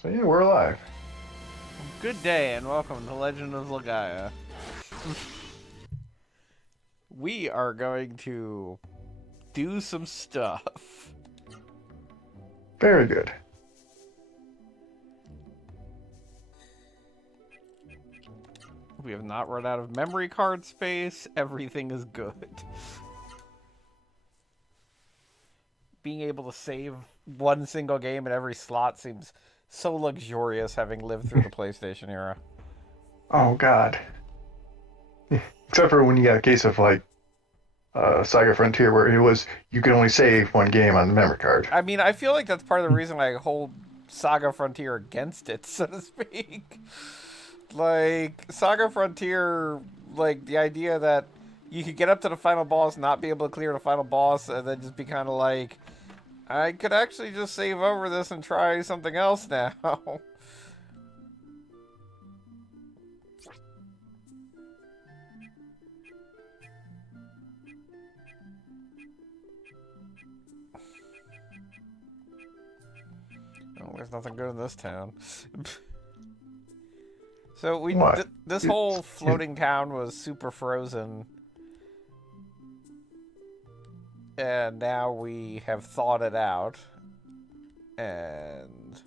So yeah, we're alive. Good day and welcome to Legend of Legaia. We are going to do some stuff. Very good. We have not run out of memory card space. Everything is good. Being able to save one single game in every slot seems so luxurious, having lived through the PlayStation era. Oh god. Except for when you got a case of like Saga Frontier where it was you could only save one game on the memory card. I mean, I feel like that's part of the reason I hold Saga Frontier against it, so to speak. Like, Saga Frontier, like, the idea that you could get up to the final boss, not be able to clear the final boss, and then just be kind of like, I could actually just save over this and try something else now. Oh, there's nothing good in this town. So What? this whole floating town was super frozen, and now we have thawed it out, and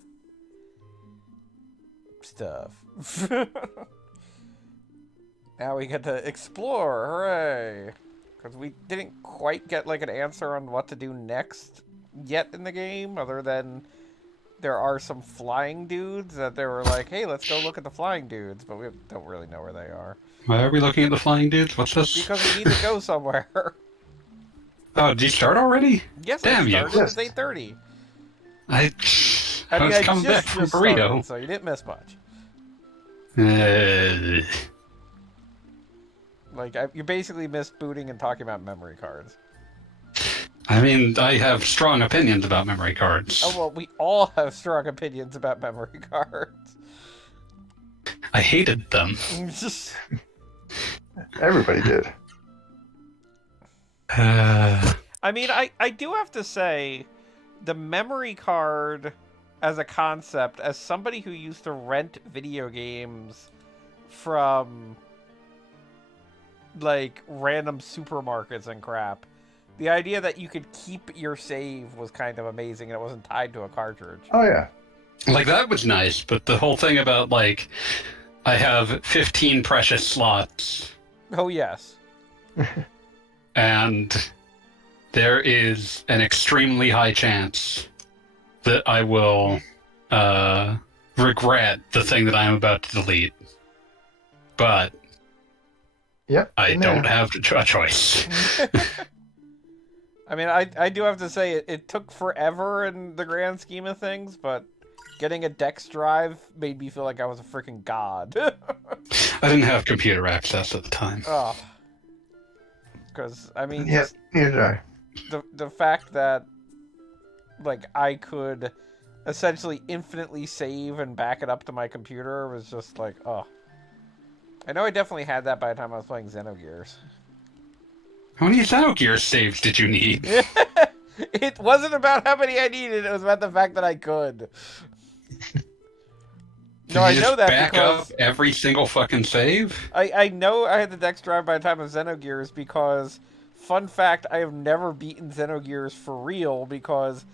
stuff. Now we get to explore, hooray! Because we didn't quite get like an answer on what to do next yet in the game, other than there are some flying dudes that they were like, hey, let's go look at the flying dudes, but we don't really know where they are. Why are we looking at the flying dudes? What's this? Because we need to go somewhere. Oh, did you start already? Yes, Damn I you. started. It's 8:30. I I was coming back from burrito. Started, so you didn't miss much. Like, you basically missed booting and talking about memory cards. I mean, I have strong opinions about memory cards. Oh, well, we all have strong opinions about memory cards. I hated them. Everybody did. I mean, I do have to say, the memory card as a concept, as somebody who used to rent video games from, like, random supermarkets and crap, the idea that you could keep your save was kind of amazing, and it wasn't tied to a cartridge. Oh yeah. Like, that was nice, but the whole thing about, like, I have 15 precious slots, Oh, yes. and there is an extremely high chance that I will regret the thing that I am about to delete. But Yep. I don't have a choice. I mean, I do have to say, it took forever in the grand scheme of things, but getting a Dex drive made me feel like I was a freaking god. I didn't have computer access at the time. Oh. Because, I mean, Yep. Neither did I. the fact that, like, I could essentially infinitely save and back it up to my computer was just like, oh. I know I definitely had that by the time I was playing Xenogears. How many Xenogears saves did you need? It wasn't about how many I needed, it was about the fact that I could. Did No, I you know just that back because up every single fucking save? I know I had the Dex drive by the time of Xenogears because, fun fact, I have never beaten Xenogears for real because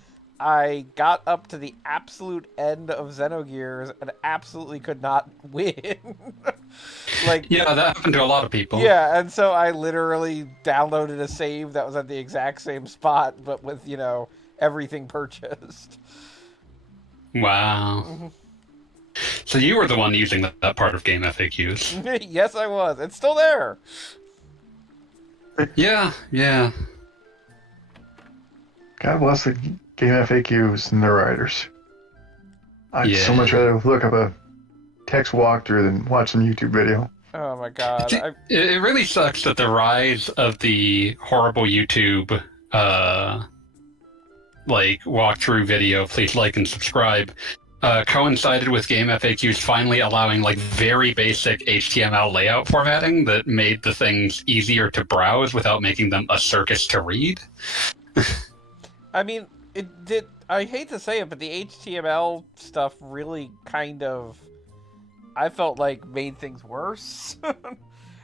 I got up to the absolute end of Xenogears and absolutely could not win. Like, Yeah, that happened to a lot of people. yeah, and so I literally downloaded a save that was at the exact same spot, but with, you know, everything purchased. Wow. So you were the one using that part of game FAQs. Yes, I was. It's still there. Yeah. God bless the game FAQs and the writers. I'd so much rather look up a text walkthrough than watch some YouTube video. Oh my god. It really sucks that the rise of the horrible YouTube, like, walkthrough video, please like and subscribe, coincided with game FAQs finally allowing, like, very basic HTML layout formatting that made the things easier to browse without making them a circus to read. I mean, It did. I hate to say it, but the HTML stuff really kind of, I felt like, made things worse.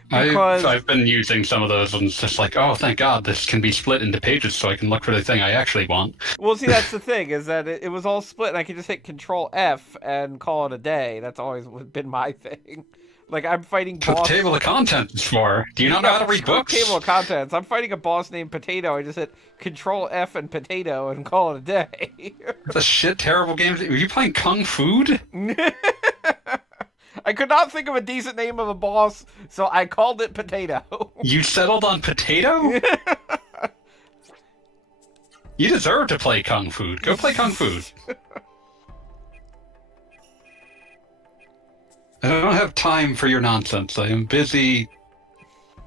Because I've been using some of those, and it's just like, oh, thank God, this can be split into pages, so I can look for the thing I actually want. well, see, that's the thing is that it was all split, and I could just hit Control F and call it a day. That's always been my thing. Like I'm fighting That's what the boss. table of contents is for. Do you not know Yeah, how to read screw books? table of contents. I'm fighting a boss named Potato. I just hit Control F and Potato and call it a day. The shit terrible games. Were you playing Kung Food? I could not think of a decent name of a boss, so I called it Potato. You settled on Potato? You deserve to play Kung Food. Go play Kung Food. I don't have time for your nonsense. I am busy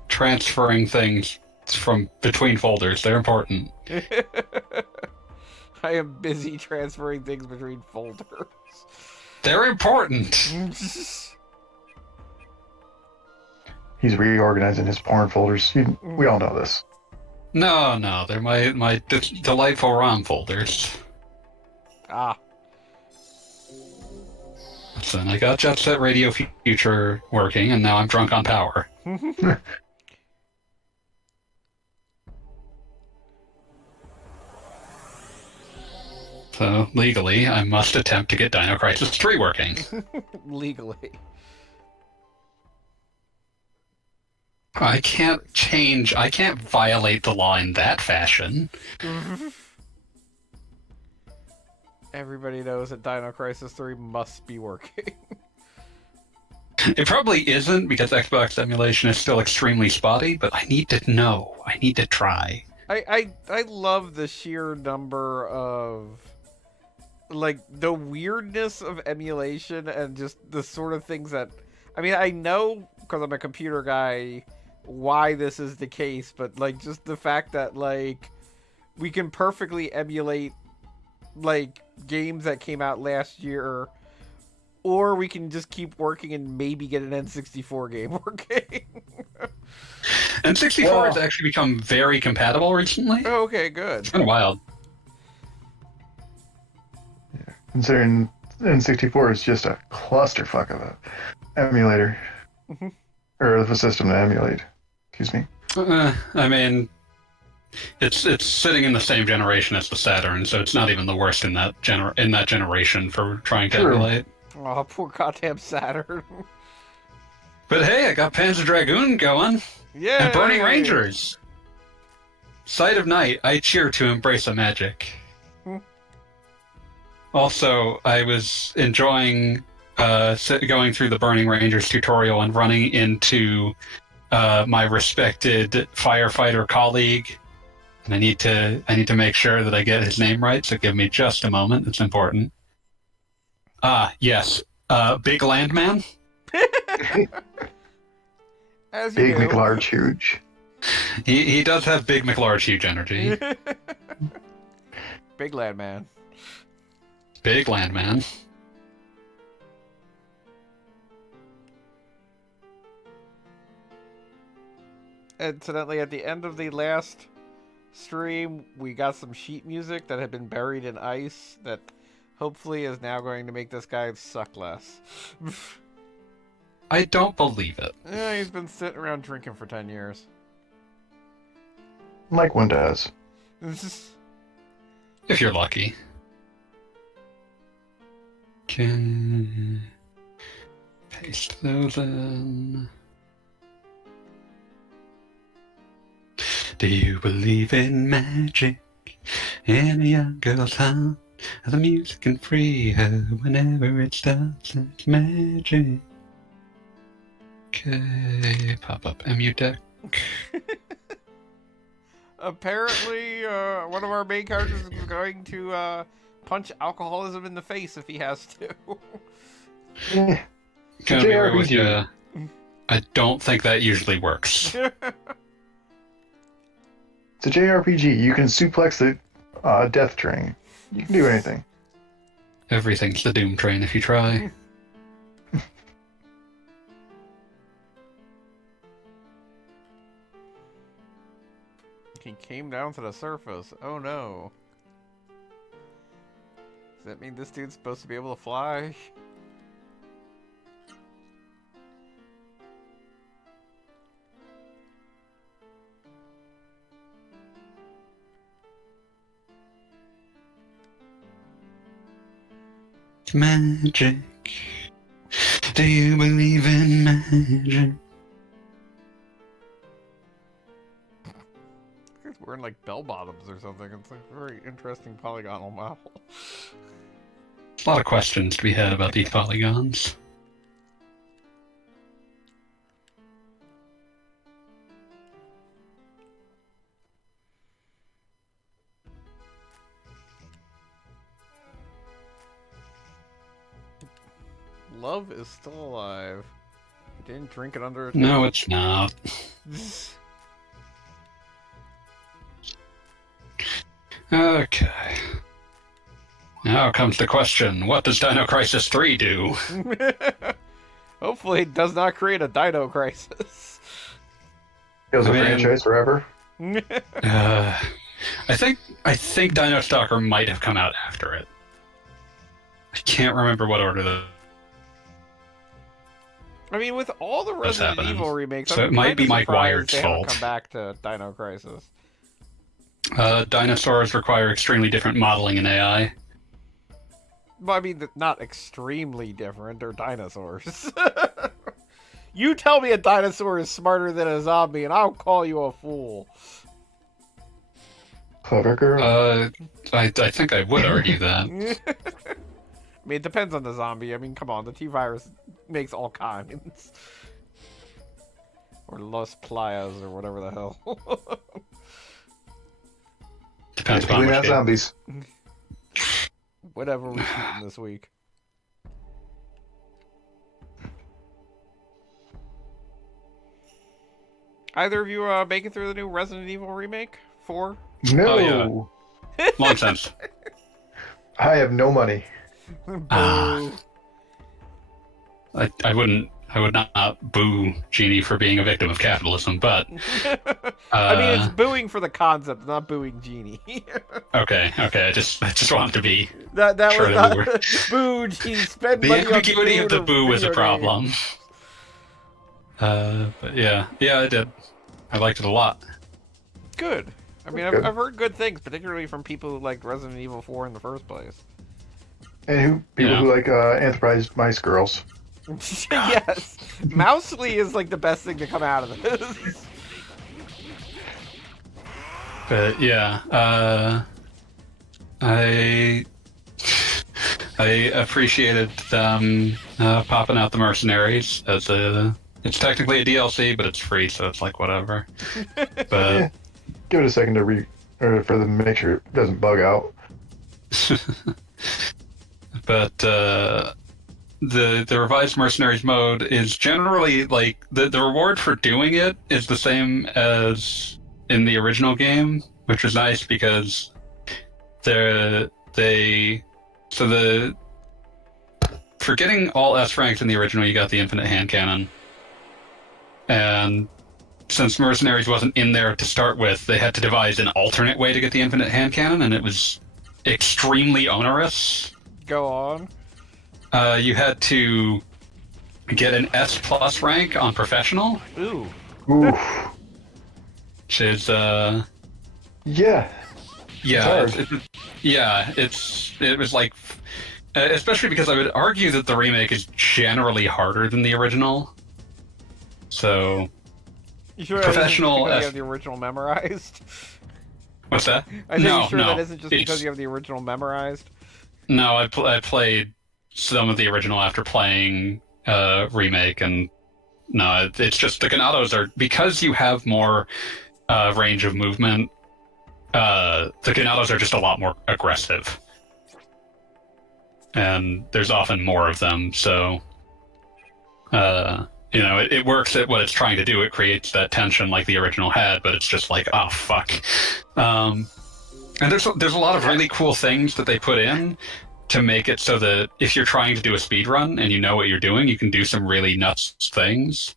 transferring things from between folders. They're important. I am busy transferring things between folders. They're important. He's reorganizing his porn folders. We all know this. No, they're my delightful ROM folders. Ah. Listen, I got Jet Set Radio Future working, and now I'm drunk on power. So, legally, I must attempt to get Dino Crisis 3 working. Legally. I can't violate the law in that fashion. Everybody knows that Dino Crisis 3 must be working. It probably isn't, because Xbox emulation is still extremely spotty, but I need to know. I need to try. I love the sheer number of, like, the weirdness of emulation and just the sort of things that, I mean, I know, because I'm a computer guy, why this is the case, but, like, just the fact that, like, we can perfectly emulate, like, games that came out last year, or we can just keep working and maybe get an N64 game working. N64 has actually become very compatible recently. Oh, okay, good. It's kind of wild. Yeah. Considering N64 is just a clusterfuck of a emulator. Or of a system to emulate. Excuse me. I mean, it's sitting in the same generation as the Saturn, so it's not even the worst in that generation for trying to emulate. Oh, poor goddamn Saturn. But hey, I got Panzer Dragoon going. Yeah. And Burning Rangers. Sight of Night, I cheer to embrace a magic. Also, I was enjoying going through the Burning Rangers tutorial and running into my respected firefighter colleague, and I need to make sure that I get his name right. So give me just a moment; it's important. Yes, Big Landman. As you Big do. McLarge huge. He does have big McLarge huge energy. Big lad man. Big Landman. Incidentally, at the end of the last stream, we got some sheet music that had been buried in ice that hopefully is now going to make this guy suck less. I don't believe it. Yeah, he's been sitting around drinking for 10 years. Like one does. If you're lucky. Can paste those in. Do you believe in magic? In a young girl's heart, the music can free her whenever it starts. It's magic. Okay, pop up MU deck. Apparently, one of our main characters is going to punch alcoholism in the face if he has to. Eh, Gonna be right with JRPG. you. I don't think that usually works. It's a JRPG. You can suplex the death train. You can do anything. Everything's the Doom Train if you try. He came down to the surface. Oh no. that mean this dude's supposed to be able to fly? Magic. Do you believe in magic? He's wearing like bell bottoms or something. It's like a very interesting polygonal model. A lot of questions to be had about these polygons. Love is still alive. He didn't drink it under a No, it's not. Okay. Now comes the question, what does Dino Crisis 3 do? Hopefully it does not create a Dino Crisis. Kills I a mean- franchise forever. I think Dino Stalker might have come out after it. I can't remember what order the... I mean, with all the Resident happening. Evil remakes, So I'm it might kinda be Mike surprised Wired's they haven't fault. come back to Dino Crisis. Dinosaurs require extremely different modeling and AI. Well, I mean, not extremely different. They're dinosaurs. You tell me a dinosaur is smarter than a zombie, and I'll call you a fool. Clever girl. I think I would argue that. I mean, it depends on the zombie. I mean, come on, the T-virus makes all kinds. Or Los Playas, or whatever the hell. Depends upon Clean which out game. zombies. Whatever we're shooting this week. Either of you make it through the new Resident Evil remake? 4? No. Oh, Long sense. I have no money. Ah. I would not boo Jeannie for being a victim of capitalism, but I mean, it's booing for the concept, not booing Genie. okay. I just wanted to be that sure was that not we were... boo. Genie spend The money on ambiguity of food the or boo was a video problem. games. But yeah, I did. I liked it a lot. Good. I mean, Good. I've heard good things, particularly from people who liked Resident Evil 4 in the first place. And people Yeah. who like Enterprise Mice Girls. Yes, Mousely is like the best thing to come out of this. But yeah, I appreciated them popping out the mercenaries as it's technically a DLC, but it's free, so it's like whatever. But Yeah. Give it a second to for them to make sure it doesn't bug out. but the revised mercenaries mode is generally like the reward for doing it is the same as in the original game, which was nice because for getting all S ranks in the original, you got the infinite hand cannon, and since mercenaries wasn't in there to start with, they had to devise an alternate way to get the infinite hand cannon, and it was extremely onerous. Go on. You had to get an S plus rank on professional, Ooh. Oof. which is Yeah. yeah, It's it was like, especially because I would argue that the remake is generally harder than the original. So You sure Professional that isn't just because F- you have the original memorized? what's that? I said, No, you sure no, that isn't just because it's- you have the original memorized? No, I played some of the original after playing remake, and no, it's just the Ganados are, because you have more range of movement. The Ganados are just a lot more aggressive, and there's often more of them. So, it works at what it's trying to do. It creates that tension like the original had, but it's just like, oh fuck. And there's a lot of really cool things that they put in to make it so that if you're trying to do a speed run and you know what you're doing, you can do some really nuts things.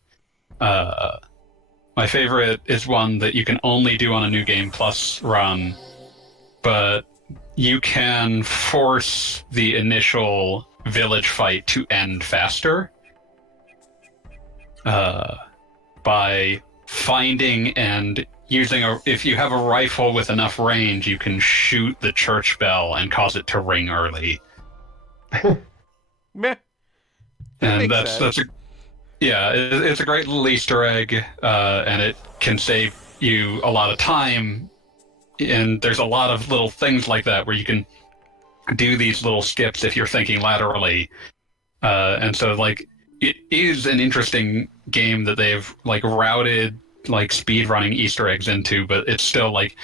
My favorite is one that you can only do on a New Game Plus run, but you can force the initial village fight to end faster by finding and using if you have a rifle with enough range, you can shoot the church bell and cause it to ring early. Meh. And that's a it's a great little Easter egg, and it can save you a lot of time. And there's a lot of little things like that where you can do these little skips if you're thinking laterally. And so, like, it is an interesting game that they've, like, routed, like, speedrunning Easter eggs into, but it's still, like,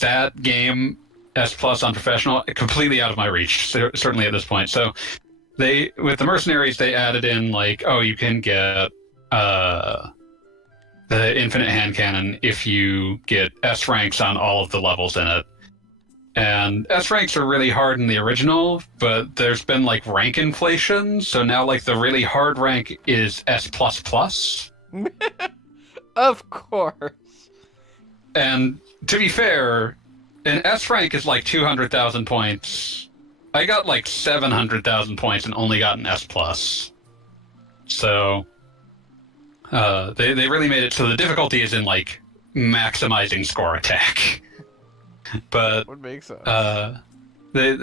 that game, S Plus Unprofessional, completely out of my reach, certainly at this point. So, with the Mercenaries, they added in, like, oh, you can get, the infinite hand cannon if you get S ranks on all of the levels in it. And S ranks are really hard in the original, but there's been like rank inflation, so now like the really hard rank is S++. Of course. And to be fair, an S rank is like 200,000 points. I got like 700,000 points and only got an S+. So they really made it so the difficulty is in like maximizing score attack. But would make sense. they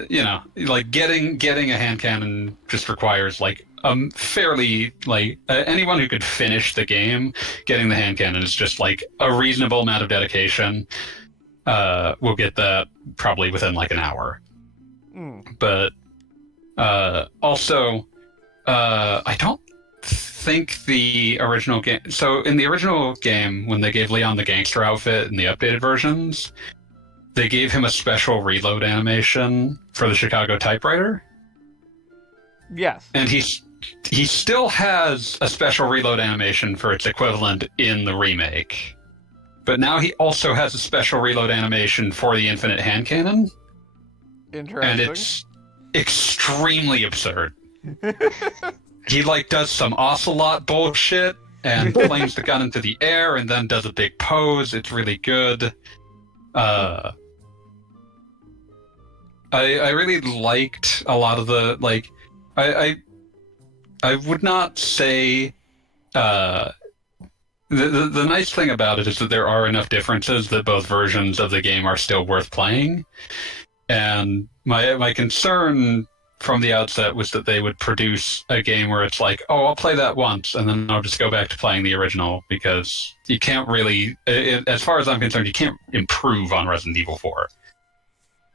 like getting a hand cannon just requires like fairly like anyone who could finish the game, getting the hand cannon is just like a reasonable amount of dedication. We'll get that probably within like an hour. But also I don't think the original game. So in the original game, when they gave Leon the gangster outfit in the updated versions, they gave him a special reload animation for the Chicago typewriter. Yes. And he still has a special reload animation for its equivalent in the remake. But now he also has a special reload animation for the infinite hand cannon. Interesting. And it's extremely absurd. He like does some ocelot bullshit and flames the gun into the air and then does a big pose. It's really good. I really liked a lot of the like. I would not say. The nice thing about it is that there are enough differences that both versions of the game are still worth playing. And my concern from the outset was that they would produce a game where it's like, oh, I'll play that once, and then I'll just go back to playing the original, because you can't really, as far as I'm concerned, you can't improve on Resident Evil 4.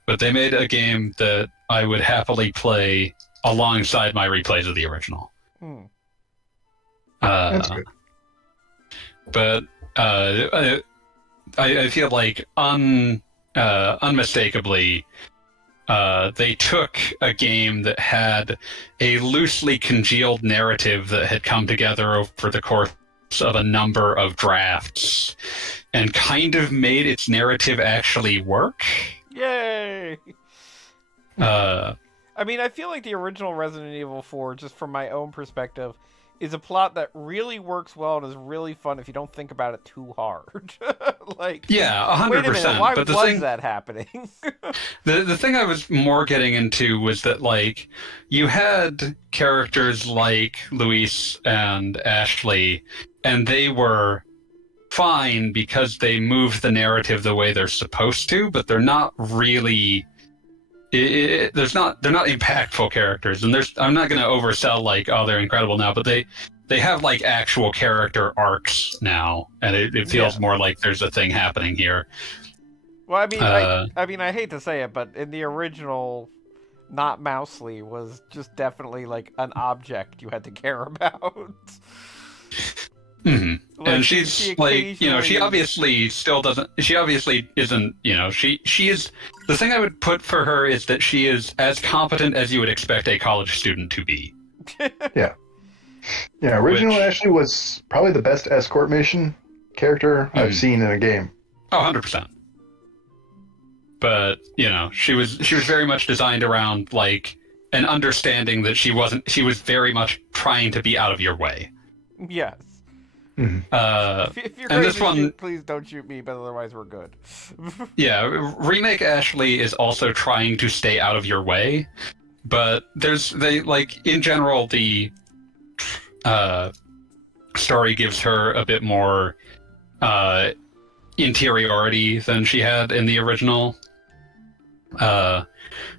But they made a game that I would happily play alongside my replays of the original. That's good. But I feel like unmistakably, they took a game that had a loosely congealed narrative that had come together over the course of a number of drafts and kind of made its narrative actually work. Yay! I mean, I feel like the original Resident Evil 4, just from my own perspective, is a plot that really works well and is really fun if you don't think about it too hard. Like, yeah, 100%. Wait a minute, why but was that happening? the thing I was more getting into was that, like, you had characters like Luis and Ashley, and they were fine because they move the narrative the way they're supposed to, but they're not really. They're not impactful characters, and I'm not going to oversell like, oh, they're incredible now, but they have like actual character arcs now, and it feels more like there's a thing happening here. Well, I mean, I hate to say it, but in the original, not Mousley was just definitely like an object you had to care about. Mm-hmm. Like, and she's like, she obviously still doesn't. She obviously isn't. She is. The thing I would put for her is that she is as competent as you would expect a college student to be. Yeah. Original Ashley was probably the best escort mission character I've seen in a game. Oh, 100%. But she was very much designed around like an understanding that she was very much trying to be out of your way. Yes. Mhm. If you're And going this to one, shoot, please don't shoot me, but otherwise we're good. yeah, Remake Ashley is also trying to stay out of your way, but in general, the uh, story gives her a bit more uh, interiority than she had in the original.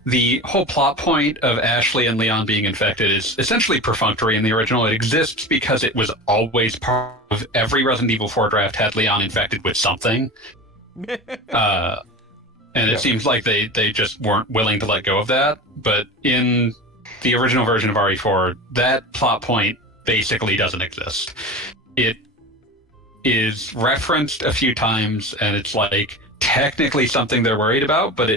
The whole plot point of Ashley and Leon being infected is essentially perfunctory in the original. It exists because it was always part of every Resident Evil 4 draft had Leon infected with something. And it Yep. seems like they just weren't willing to let go of that. But in the original version of RE4, that plot point basically doesn't exist. It is referenced a few times, and it's like technically something they're worried about, but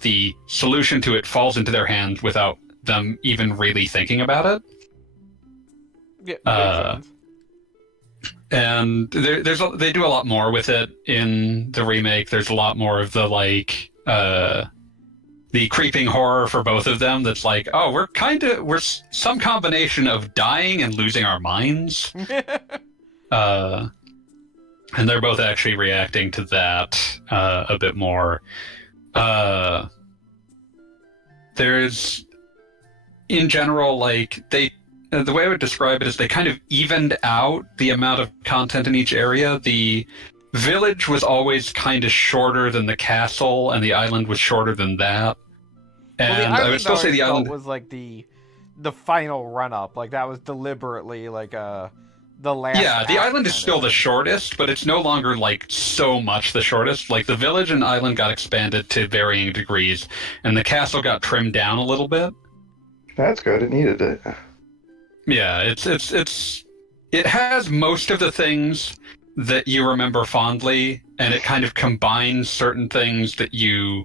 the solution to it falls into their hands without them even really thinking about it. Yeah, makes sense. And they do a lot more with it in the remake. There's a lot more of the creeping horror for both of them. That's like, oh, we're some combination of dying and losing our minds. And they're both actually reacting to that a bit more. There's, in general, the way I would describe it is they kind of evened out the amount of content in each area. The village was always kind of shorter than the castle, and the island was shorter than that. And I would still say the island was like the final run up. Like that was deliberately like the last. Yeah, the island is still the shortest, but it's no longer like so much the shortest. Like the village and island got expanded to varying degrees, and the castle got trimmed down a little bit. That's good. It needed it. Yeah, it has most of the things that you remember fondly, and it kind of combines certain things that you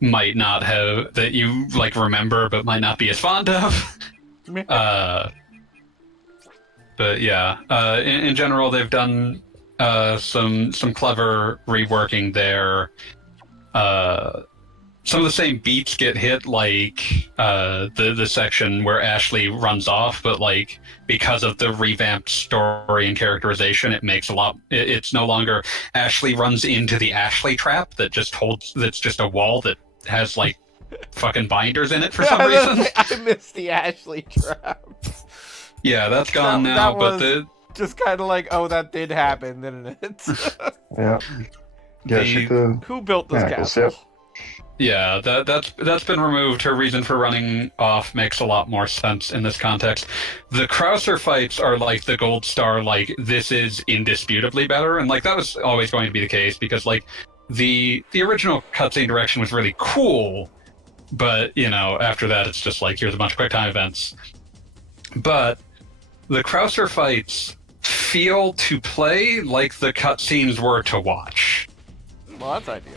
might not have, that you like remember but might not be as fond of. But yeah, in general, they've done some clever reworking there. Some of the same beats get hit, like the section where Ashley runs off, but like because of the revamped story and characterization, it makes it's no longer Ashley runs into the Ashley trap that's just a wall that has like fucking binders in it for some reason. I missed the Ashley trap. Yeah, that's gone now, but just kind of like, oh, that did happen, didn't it? Yeah. Yeah, who built this castle? Yep. Yeah, that's been removed. Her reason for running off makes a lot more sense in this context. The Krauser fights are like the gold star, like this is indisputably better, and like that was always going to be the case because like the original cutscene direction was really cool, but you know after that it's just like here's a bunch of QuickTime events. But the Krauser fights feel to play like the cutscenes were to watch. Well, that's ideal.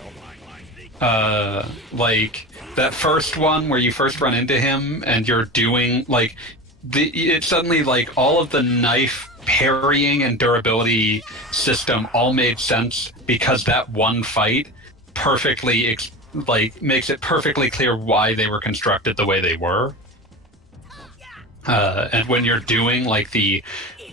Like that first one where you first run into him and you're doing like it's suddenly like all of the knife parrying and durability system all made sense because that one fight perfectly makes it perfectly clear why they were constructed the way they were. And when you're doing like the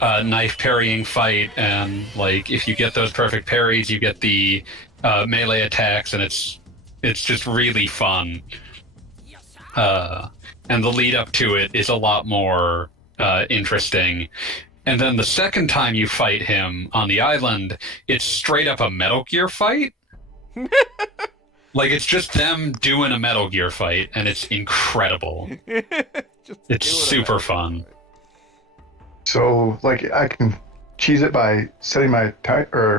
knife parrying fight, and like if you get those perfect parries, you get the melee attacks, and it's just really fun. And the lead up to it is a lot more interesting. And then the second time you fight him on the island, it's straight up a Metal Gear fight. Like it's just them doing a Metal Gear fight, and it's incredible. It's super fun. So, like, I can cheese it by setting my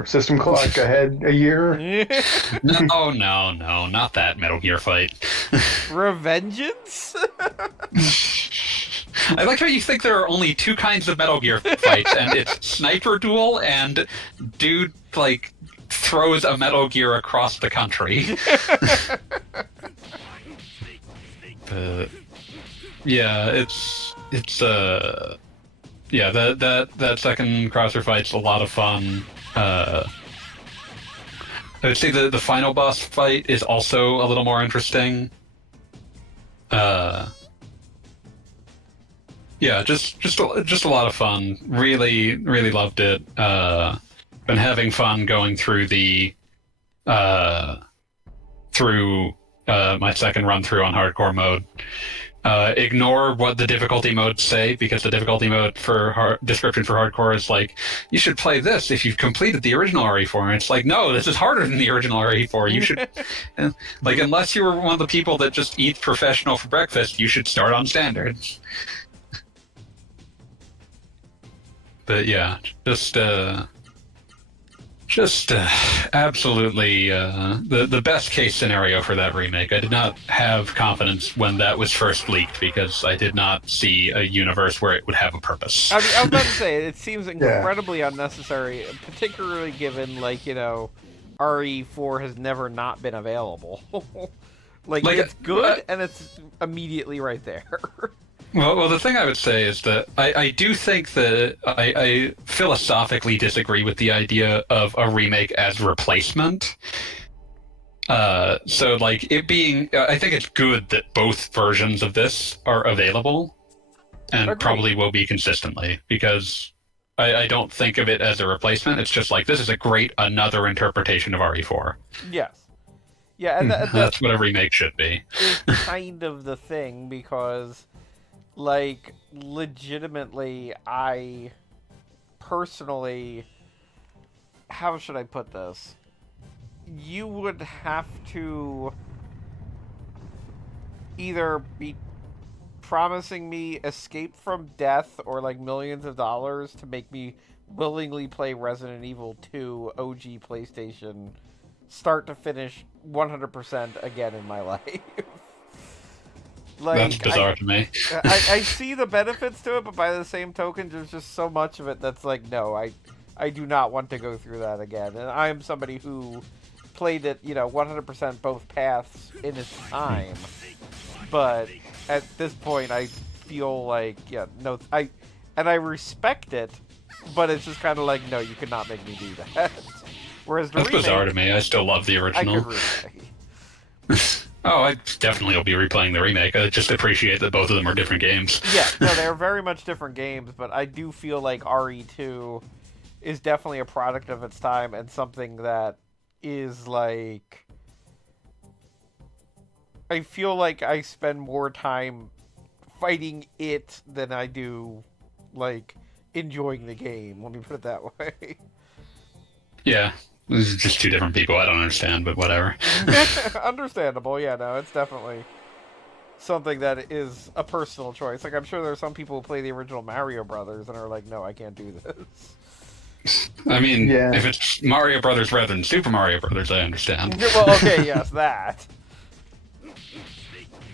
system clock ahead a year. No, not that Metal Gear fight. Revengeance? I like how you think there are only two kinds of Metal Gear fights, and it's Sniper Duel and dude, like, throws a Metal Gear across the country. Yeah, yeah, that second Krauser fight's a lot of fun. I would say the final boss fight is also a little more interesting. Yeah, just a lot of fun. Really, really loved it. Been having fun going through the uh, through my second run through on hardcore mode. Ignore what the difficulty modes say, because the difficulty mode for description for hardcore is like, you should play this if you've completed the original RE4. And it's like, no, this is harder than the original RE4. You should, like, unless you were one of the people that just eats professional for breakfast, you should start on standard. But yeah, just absolutely the best case scenario for that remake. I did not have confidence when that was first leaked, because I did not see a universe where it would have a purpose. I mean, I was about to say, it seems incredibly unnecessary, particularly given, like, you know, RE4 has never not been available. like, it's good, and it's immediately right there. Well, the thing I would say is that I do think that I philosophically disagree with the idea of a remake as replacement. So, like, it being... I think it's good that both versions of this are available, and Agreed. probably will be consistently, because I don't think of it as a replacement. It's just like, this is a great another interpretation of RE4. Yes. Yeah, and that's what a remake should be. Is kind of the thing, because... like, legitimately, I personally, how should I put this? You would have to either be promising me escape from death or, like, millions of dollars to make me willingly play Resident Evil 2 OG PlayStation start to finish 100% again in my life. Like, that's bizarre to me. I see the benefits to it, but by the same token, there's just so much of it that's like, no, I do not want to go through that again. And I am somebody who played it, 100% both paths in its time. But at this point, I feel like, I respect it, but it's just kind of like, no, you could not make me do that. Whereas the that's remake, bizarre to me. I still love the original. I could remake. Oh, I definitely will be replaying the remake. I just appreciate that both of them are different games. Yeah, no, they're very much different games, but I do feel like RE2 is definitely a product of its time and something that is like... I feel like I spend more time fighting it than I do, like, enjoying the game. Let me put it that way. Yeah. This is just two different people. I don't understand, but whatever. Understandable, yeah, no, it's definitely something that is a personal choice. Like, I'm sure there are some people who play the original Mario Brothers and are like, no, I can't do this. I mean, if it's Mario Brothers rather than Super Mario Brothers, I understand. Well, okay, yes, that.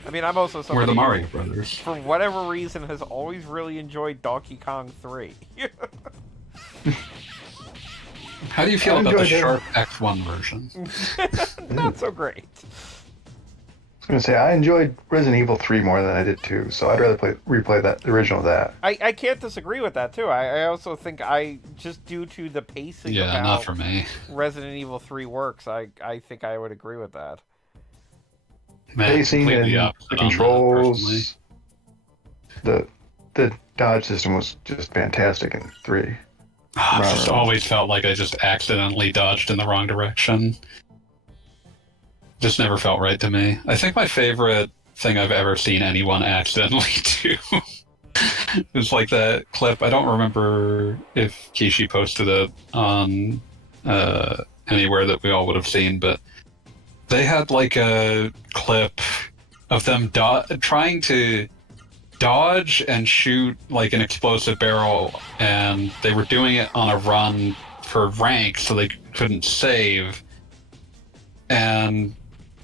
I mean, I'm also somebody We're the Mario Brothers. For whatever reason, has always really enjoyed Donkey Kong 3. How do you feel about the Sharp X1 version? Not so great. I was going to say, I enjoyed Resident Evil 3 more than I did 2, so I'd rather replay the original of that. I can't disagree with that, too. I also think just due to the pacing of how not for me. Resident Evil 3 works, I think I would agree with that. Pacing and the controls, the dodge system was just fantastic in 3. I just always felt like I just accidentally dodged in the wrong direction. Just never felt right to me. I think my favorite thing I've ever seen anyone accidentally do is like that clip. I don't remember if Kishi posted it on anywhere that we all would have seen, but they had like a clip of them trying to dodge and shoot like an explosive barrel, and they were doing it on a run for rank, so they couldn't save. And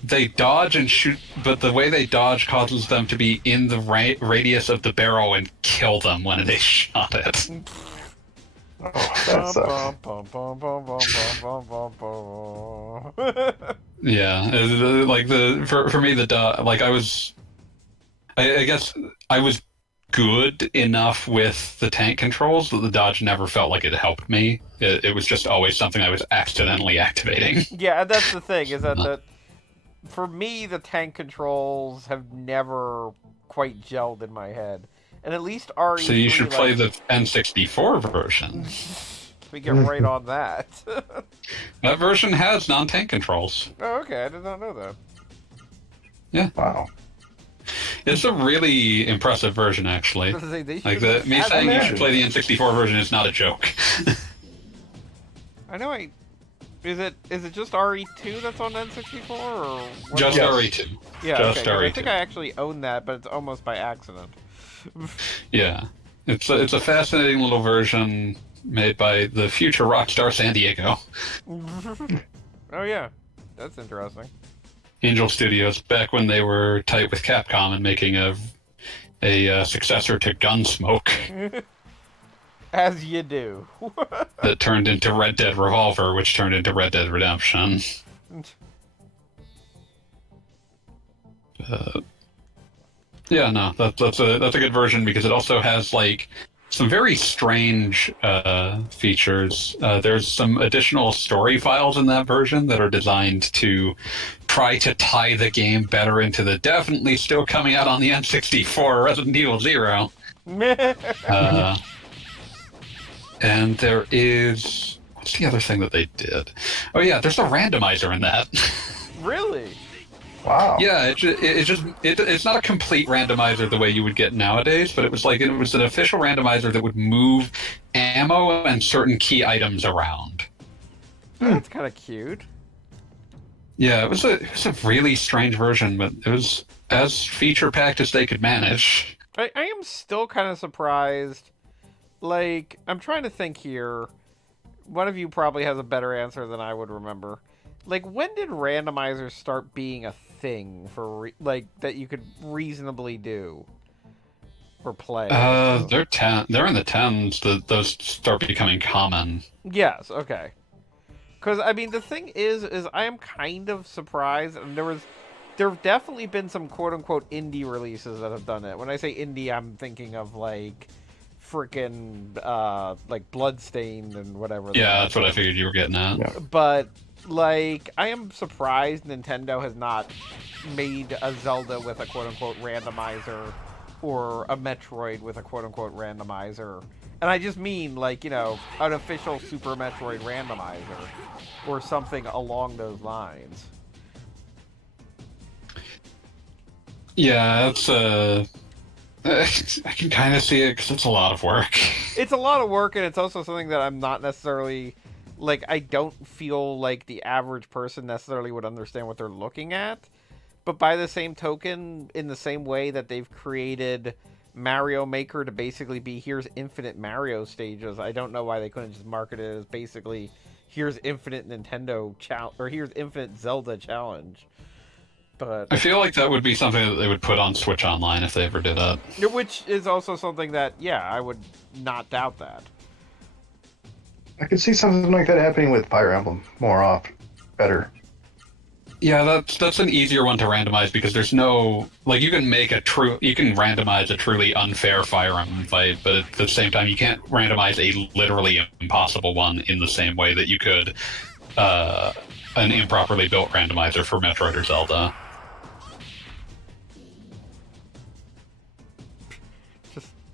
they dodge and shoot, but the way they dodge causes them to be in the radius of the barrel and kill them when they shot it. That sucks. Yeah, like for me I guess I was good enough with the tank controls that the dodge never felt like it helped me. It was just always something I was accidentally activating. Yeah, and that's the thing, is that for me, the tank controls have never quite gelled in my head. And at least RE3. So you should play the N64 version. We get right on that. That version has non-tank controls. Oh, okay. I did not know that. Yeah. Wow. It's a really impressive version, actually. Like me saying you should play the N64 version is not a joke. I know. Is it just RE2 that's on N64 or what? Just Yes. RE2. Yeah, Just okay. RE2. I think I actually own that, but it's almost by accident. Yeah, it's a fascinating little version made by the future Rockstar San Diego. Oh yeah, that's interesting. Angel Studios, back when they were tight with Capcom and making a successor to Gunsmoke As you do. that turned into Red Dead Revolver, which turned into Red Dead Redemption. Yeah, no, that's a good version because it also has like some very strange features. There's some additional story files in that version that are designed to try to tie the game better into the definitely still coming out on the N64 Resident Evil Zero. And there is, what's the other thing that they did? Oh yeah, there's a randomizer in that. Really? Wow. Yeah, it's not a complete randomizer the way you would get nowadays, but it was an official randomizer that would move ammo and certain key items around. That's kind of cute. Yeah, it was a really strange version, but it was as feature packed as they could manage. I am still kind of surprised. Like, I'm trying to think here. One of you probably has a better answer than I would remember. Like, when did randomizers start being a thing for that you could reasonably do or play? They're in the tens that those start becoming common. Yes, okay. Because I mean, the thing is I am kind of surprised, and there have definitely been some quote unquote indie releases that have done it. When I say indie, I'm thinking of like freaking like Bloodstained and whatever. Yeah, that's what I figured you were getting at. Yeah. But like, I am surprised Nintendo has not made a Zelda with a quote-unquote randomizer or a Metroid with a quote-unquote randomizer. And I just mean, like, you know, an official Super Metroid randomizer or something along those lines. Yeah, it's I can kind of see it because it's a lot of work. It's a lot of work, and it's also something that I'm not necessarily... Like, I don't feel like the average person necessarily would understand what they're looking at. But by the same token, in the same way that they've created Mario Maker to basically be, here's infinite Mario stages, I don't know why they couldn't just market it as basically, here's infinite Nintendo challenge, or here's infinite Zelda challenge. But I feel like that would be something that they would put on Switch Online if they ever did that. which is also something that, yeah, I would not doubt that. I could see something like that happening with Fire Emblem more often, better. Yeah, that's an easier one to randomize because there's no like you can randomize a truly unfair Fire Emblem fight, but at the same time you can't randomize a literally impossible one in the same way that you could an improperly built randomizer for Metroid or Zelda.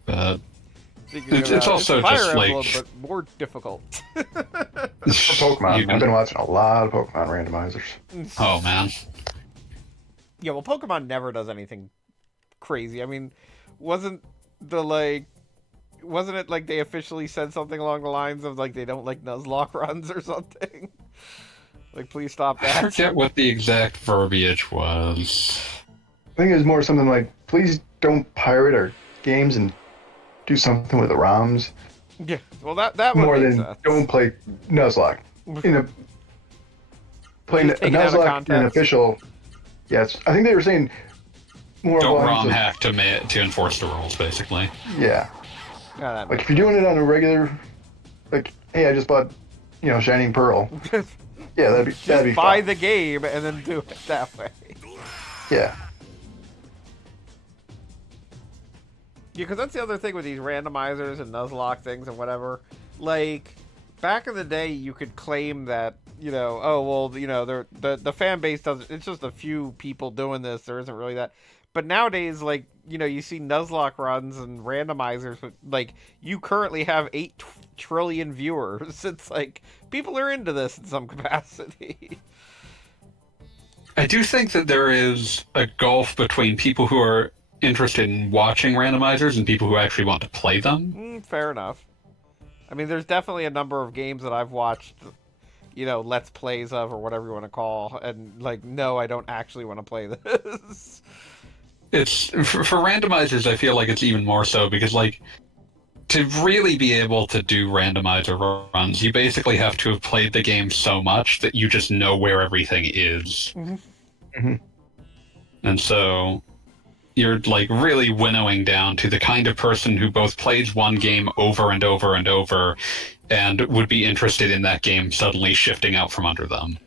But it's also Fire just Emblem, like but more difficult. For Pokemon, I've been watching a lot of Pokemon randomizers. Oh man. Yeah, well, Pokemon never does anything crazy. I mean, wasn't it like they officially said something along the lines of like they don't like Nuzlocke runs or something? Like, please stop that. I forget what the exact verbiage was. I think it was more something like, please don't pirate our games and do something with the ROMs. Yeah, well, that would more make than sense. don't play Nuzlocke. Playing Just take it out of Nuzlocke in an context. official. Yes, I think they were saying more Don't along ROM the- hack to enforce the rules, basically. Yeah, Yeah, that like if you're doing it on a regular, like, hey, I just bought, Shining Pearl. makes- Yeah, that'd be just buy fine. the game and then do it that way. Yeah. Yeah, because that's the other thing with these randomizers and Nuzlocke things and whatever. Like, back in the day, you could claim that, the fan base doesn't... It's just a few people doing this. There isn't really that. But nowadays, like, you know, you see Nuzlocke runs and randomizers, but like, you currently have 8 trillion viewers. It's like, people are into this in some capacity. I do think that there is a gulf between people who are interested in watching randomizers and people who actually want to play them. Fair enough. I mean, there's definitely a number of games that I've watched, you know, Let's Plays of, or whatever you want to call, and like, no, I don't actually want to play this. It's for randomizers, I feel like it's even more so because, like, to really be able to do randomizer runs, you basically have to have played the game so much that you just know where everything is. And so you're, like, really winnowing down to the kind of person who both plays one game over and over and over and would be interested in that game suddenly shifting out from under them.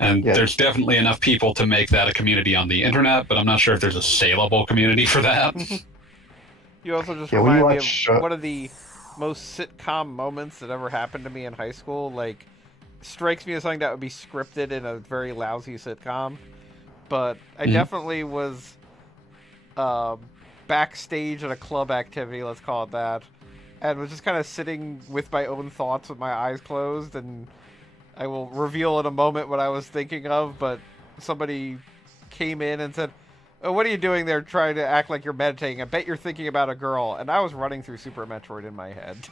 And there's definitely enough people to make that a community on the internet, but I'm not sure if there's a saleable community for that. You also just remind me of one of the most sitcom moments that ever happened to me in high school. Like, strikes me as something that would be scripted in a very lousy sitcom. But I definitely was backstage at a club activity, let's call it that, and was just kind of sitting with my own thoughts with my eyes closed, and I will reveal in a moment what I was thinking of, but somebody came in and said, "Oh, what are you doing there trying to act like you're meditating? I bet you're thinking about a girl." And I was running through Super Metroid in my head.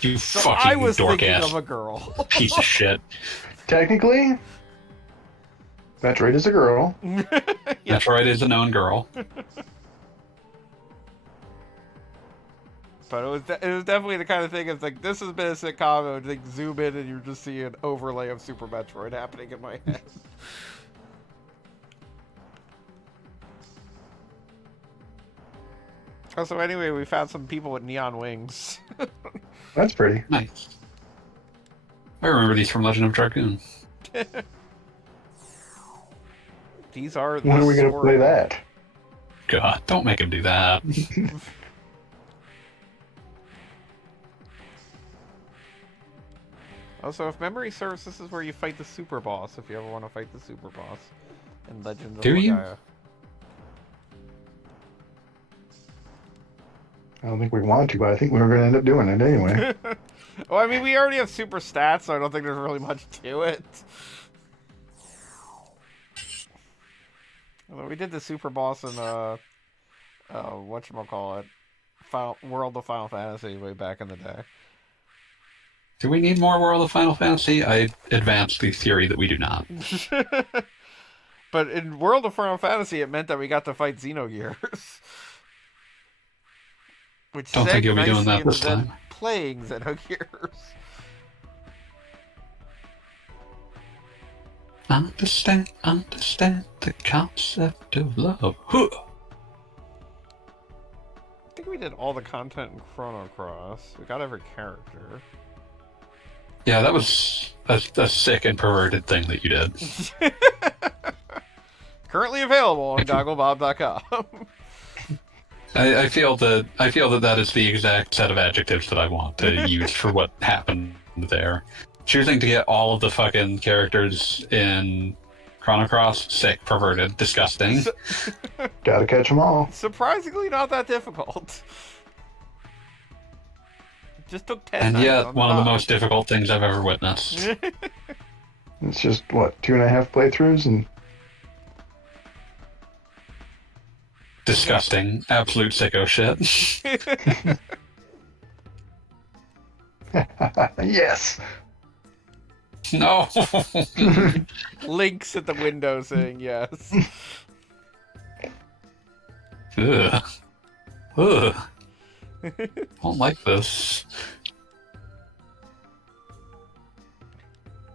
You So fucking I was dork thinking ass of a girl. piece of shit. Technically, Metroid is a girl. Yeah. Metroid is a known girl. But it was definitely the kind of thing. It's like, this has been a sitcom. I would like zoom in and you just see an overlay of Super Metroid happening in my head. Oh, so anyway, we found some people with neon wings. That's pretty. Nice. I remember these from Legend of Dragoon. These are. When are we going to play that? God, don't make him do that. Also, if memory serves, this is where you fight the super boss, if you ever want to fight the super boss in Legend of Do you? Legaia. I don't think we want to, but I think we were going to end up doing it anyway. Well, I mean, we already have super stats, so I don't think there's really much to it. Although we did the super boss in, whatchamacallit, World of Final Fantasy way back in the day. Do we need more World of Final Fantasy? I advanced the theory that we do not. But in World of Final Fantasy, it meant that we got to fight Xenogears. Which Don't think you'll be doing that this time. Playing Xenogears. Understand the concept of love. Huh. I think we did all the content in Chrono Cross. We got every character. Yeah, that was a sick and perverted thing that you did. Currently available on gogglebob.com. I feel that is the exact set of adjectives that I want to use for what happened there. Choosing to get all of the fucking characters in Chrono Cross, sick, perverted, disgusting. Gotta catch them all. Surprisingly not that difficult. It just took 10 And nights yet, on one of the dot. most difficult things I've ever witnessed. It's just, what, 2.5 playthroughs? And Disgusting. Absolute sicko shit. yes! No! Links at the window saying yes. Ugh. Ugh. Don't like this.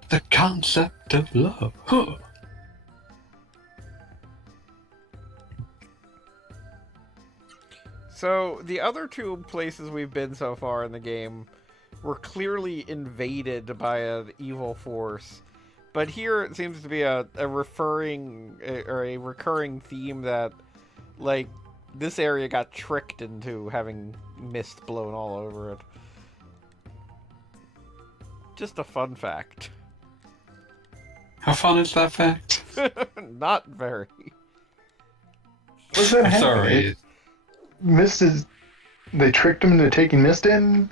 The concept of love. Huh. So, the other two places we've been so far in the game were clearly invaded by an evil force. But here it seems to be a recurring theme that, like, this area got tricked into having mist blown all over it. Just a fun fact. How fun is that fact? Not very. What's that I'm happening? sorry. Mist is. They tricked him into taking Mist in?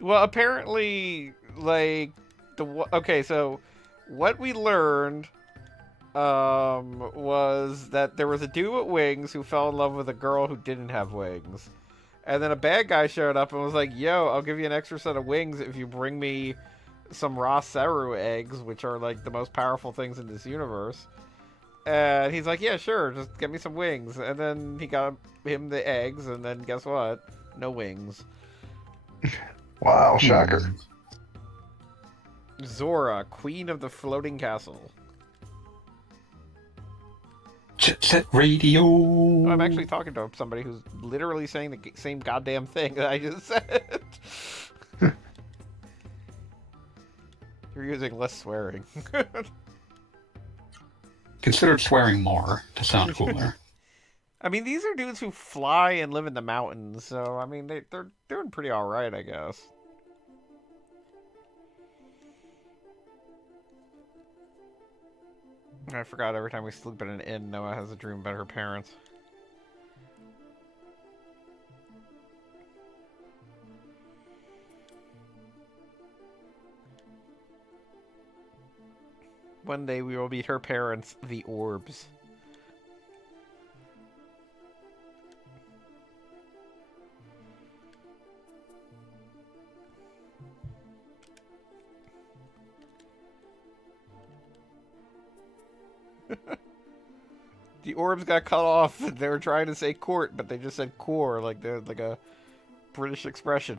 Well, apparently, like okay, so what we learned was that there was a dude with wings who fell in love with a girl who didn't have wings. And then a bad guy showed up and was like, "Yo, I'll give you an extra set of wings if you bring me some raw Seru eggs, which are like the most powerful things in this universe." And he's like, "Yeah, sure, just get me some wings." And then he got him the eggs, and then guess what? No wings. Wow, shocker. Hmm. Zora, Queen of the Floating Castle. Jet Set Radio. I'm actually talking to somebody who's literally saying the same goddamn thing that I just said. You're using less swearing. Considered swearing more to sound cooler. I mean, these are dudes who fly and live in the mountains, so I mean, they're doing pretty all right, I guess. I forgot every time we sleep in an inn, Noah has a dream about her parents. One day we will meet her parents, the orbs. The orbs got cut off. They were trying to say court, but they just said core, like they're like a British expression.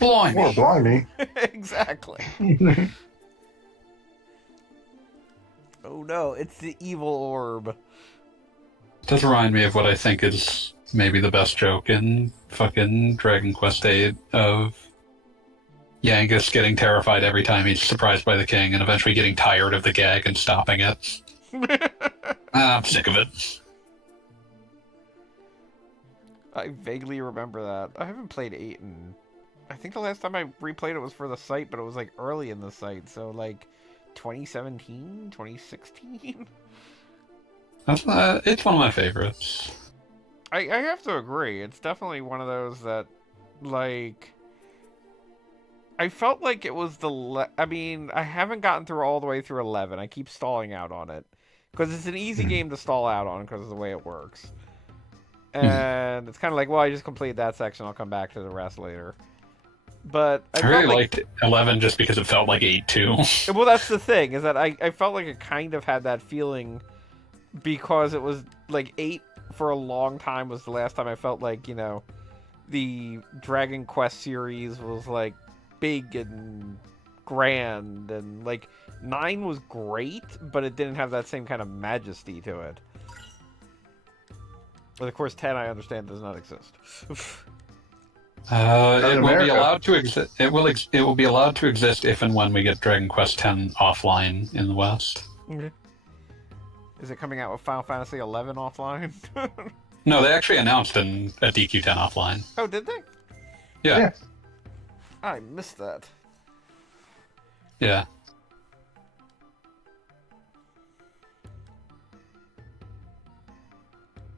Blimey. Or blimey. Exactly. Oh no, it's the evil orb. Does remind me of what I think is maybe the best joke in fucking Dragon Quest VIII of Yangus getting terrified every time he's surprised by the king and eventually getting tired of the gag and stopping it. I'm sick of it. I vaguely remember that. I haven't played 8 and I think the last time I replayed it was for the site, but it was like early in the site, so like 2017, 2016. It's one of my favorites. I have to agree. It's definitely one of those that, like, I felt like it was I mean, I haven't gotten through all the way through 11. I keep stalling out on it because it's an easy game to stall out on because of the way it works. And it's kind of like, well, I just completed that section. I'll come back to the rest later. But I really liked 11 just because it felt like 8 too. Well, that's the thing, is that I felt like it kind of had that feeling because it was like 8 for a long time was the last time I felt like, you know, the Dragon Quest series was like big and grand, and like 9 was great, but it didn't have that same kind of majesty to it. But of course 10, I understand, does not exist. It will be allowed to exist. It will be allowed to exist if and when we get Dragon Quest X offline in the West. Okay. Is it coming out with Final Fantasy 11 offline? No, they actually announced a DQ10 offline. Oh, did they? Yeah. I missed that. Yeah.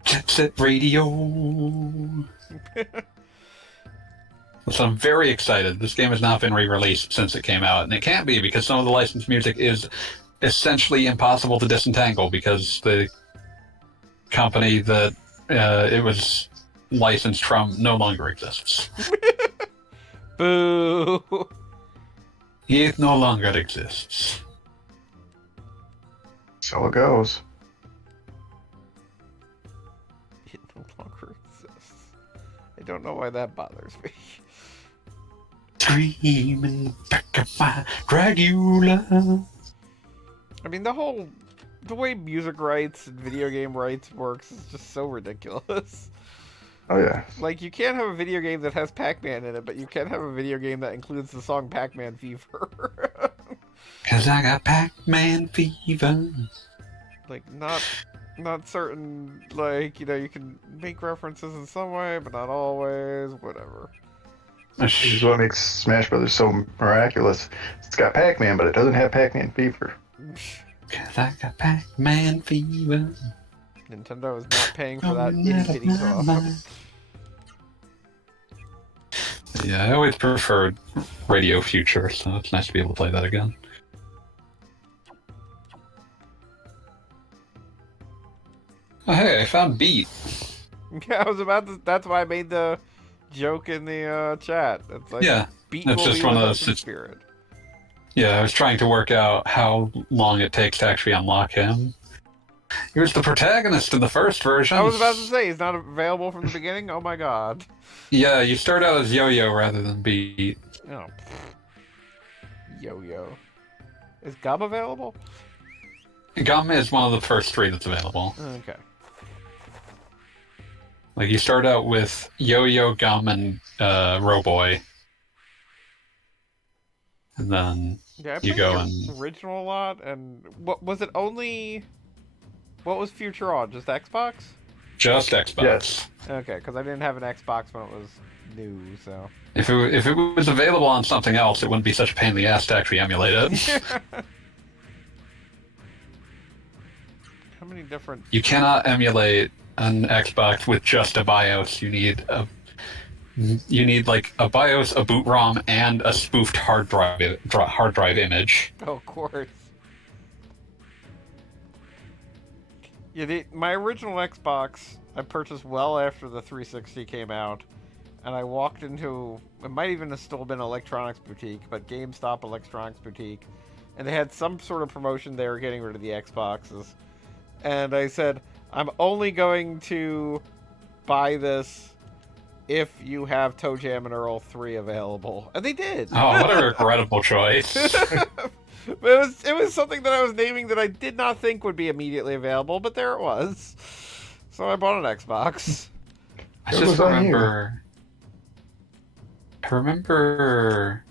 Jet Set Radio. So I'm very excited. This game has not been re-released since it came out, and it can't be because some of the licensed music is essentially impossible to disentangle because the company that it was licensed from no longer exists. Boo! It no longer exists. So it goes. It no longer exists. I don't know why that bothers me. Dreaming back of my Dragula. I mean, the way music rights and video game rights works is just so ridiculous. Oh yeah. Like, you can't have a video game that has Pac-Man in it, but you can have a video game that includes the song Pac-Man Fever. 'Cause I got Pac-Man fever. Like, not certain, like, you know, you can make references in some way, but not always, whatever. This is what makes Smash Brothers so miraculous. It's got Pac-Man, but it doesn't have Pac-Man fever. 'Cause I got Pac-Man fever. Nintendo is not paying for that itty bitty talk. Yeah, I always preferred Radio Future, so it's nice to be able to play that again. Oh, hey, I found Beat. Yeah, I was about to. That's why I made the joke in the chat. It's like, Yeah, Beat that's will just be one with of us those. in spirit. Yeah, I was trying to work out how long it takes to actually unlock him. He was the protagonist in the first version. I was about to say, he's not available from the beginning? Oh my god. Yeah, you start out as Yo-Yo rather than Beat. Oh. Yo-Yo. Is Gum available? Gum is one of the first three that's available. Okay. Like, you start out with Yo-Yo, Gum, and Roboy. And then Yeah, I you played go the and... original a lot, and what was it only... What was Future on? Just Xbox? Just Xbox. Yes. Okay, because I didn't have an Xbox when it was new, so... If it was available on something else, it wouldn't be such a pain in the ass to actually emulate it. How many different... You cannot emulate an Xbox with just a BIOS. You need like a BIOS, a boot ROM, and a spoofed hard drive image. Oh, of course. Yeah, my original Xbox I purchased well after the 360 came out, and I walked into, it might even have still been Electronics Boutique, but GameStop Electronics Boutique, and they had some sort of promotion they were getting rid of the Xboxes, and I said, I'm only going to buy this if you have Toe Jam and Earl 3 available, and they did. Oh, what a regrettable choice. But it was something that I was naming that I did not think would be immediately available, but there it was. So I bought an Xbox. I just remember. I remember